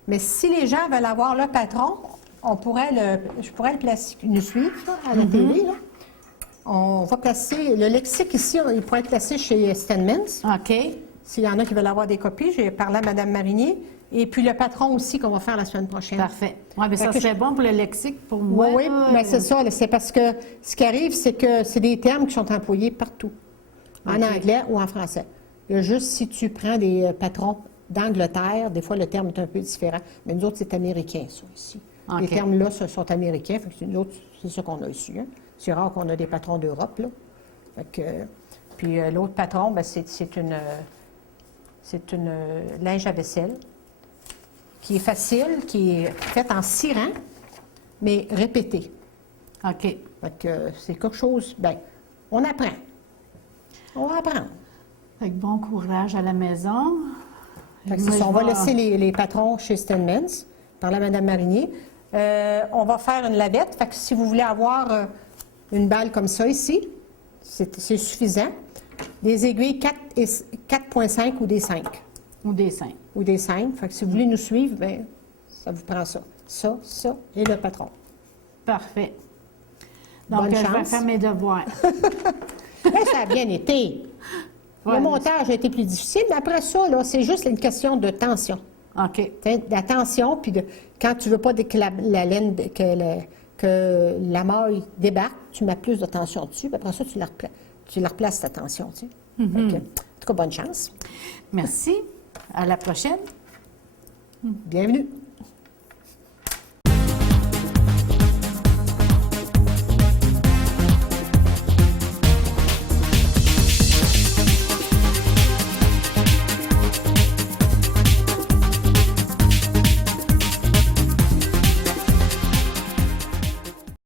mais si les gens veulent avoir le patron, je pourrais le placer, nous suivre là, à la télé. Là. On va placer, le lexique ici, il pourrait être placé chez Stenmans. OK. S'il y en a qui veulent avoir des copies, j'ai parlé à Mme Marinier. Et puis le patron aussi qu'on va faire la semaine prochaine. Parfait. Oui, mais Fait ça que serait bon pour le lexique, pour moi. Oui, là, mais c'est ça. là, C'est parce que ce qui arrive, c'est que c'est des termes qui sont employés partout, en OK. anglais ou en français. Il y a juste si tu prends des patrons d'Angleterre, des fois le terme est un peu différent. Mais nous autres, c'est américain, ça, ici. OK. Les termes là sont américains, fait que nous autres, c'est ça qu'on a ici. Hein. C'est rare qu'on a des patrons d'Europe, là. Fait que, puis l'autre patron, ben, c'est une linge à vaisselle qui est facile, qui est faite en 6 rangs, mais répétée. OK. Fait que c'est quelque chose, bien, on apprend. On va apprendre. Fait que bon courage à la maison. Fait que Moi, c'est ça, je on va vais- laisser les patrons chez Steinmans, par la Madame Marinier. On va faire une lavette. Fait que si vous voulez avoir une balle comme ça ici, c'est suffisant. Des aiguilles 4,5 ou des 5. Ou des seins. Ou des 5. Fait que si vous voulez nous suivre, bien, ça vous prend ça. Ça et le patron. Parfait. Donc, Bonne je vais chance. faire mes devoirs. Mais ça a bien été. Ouais. Le montage a été plus difficile, mais après ça, là, c'est juste une question de tension. OK. La tension, puis quand tu ne veux pas que la laine, que la maille débarque, tu mets plus de tension dessus, puis après ça, tu la replaces, ta tension. Tu sais. Fait que, en tout cas, bonne chance. Merci. À la prochaine. Bienvenue.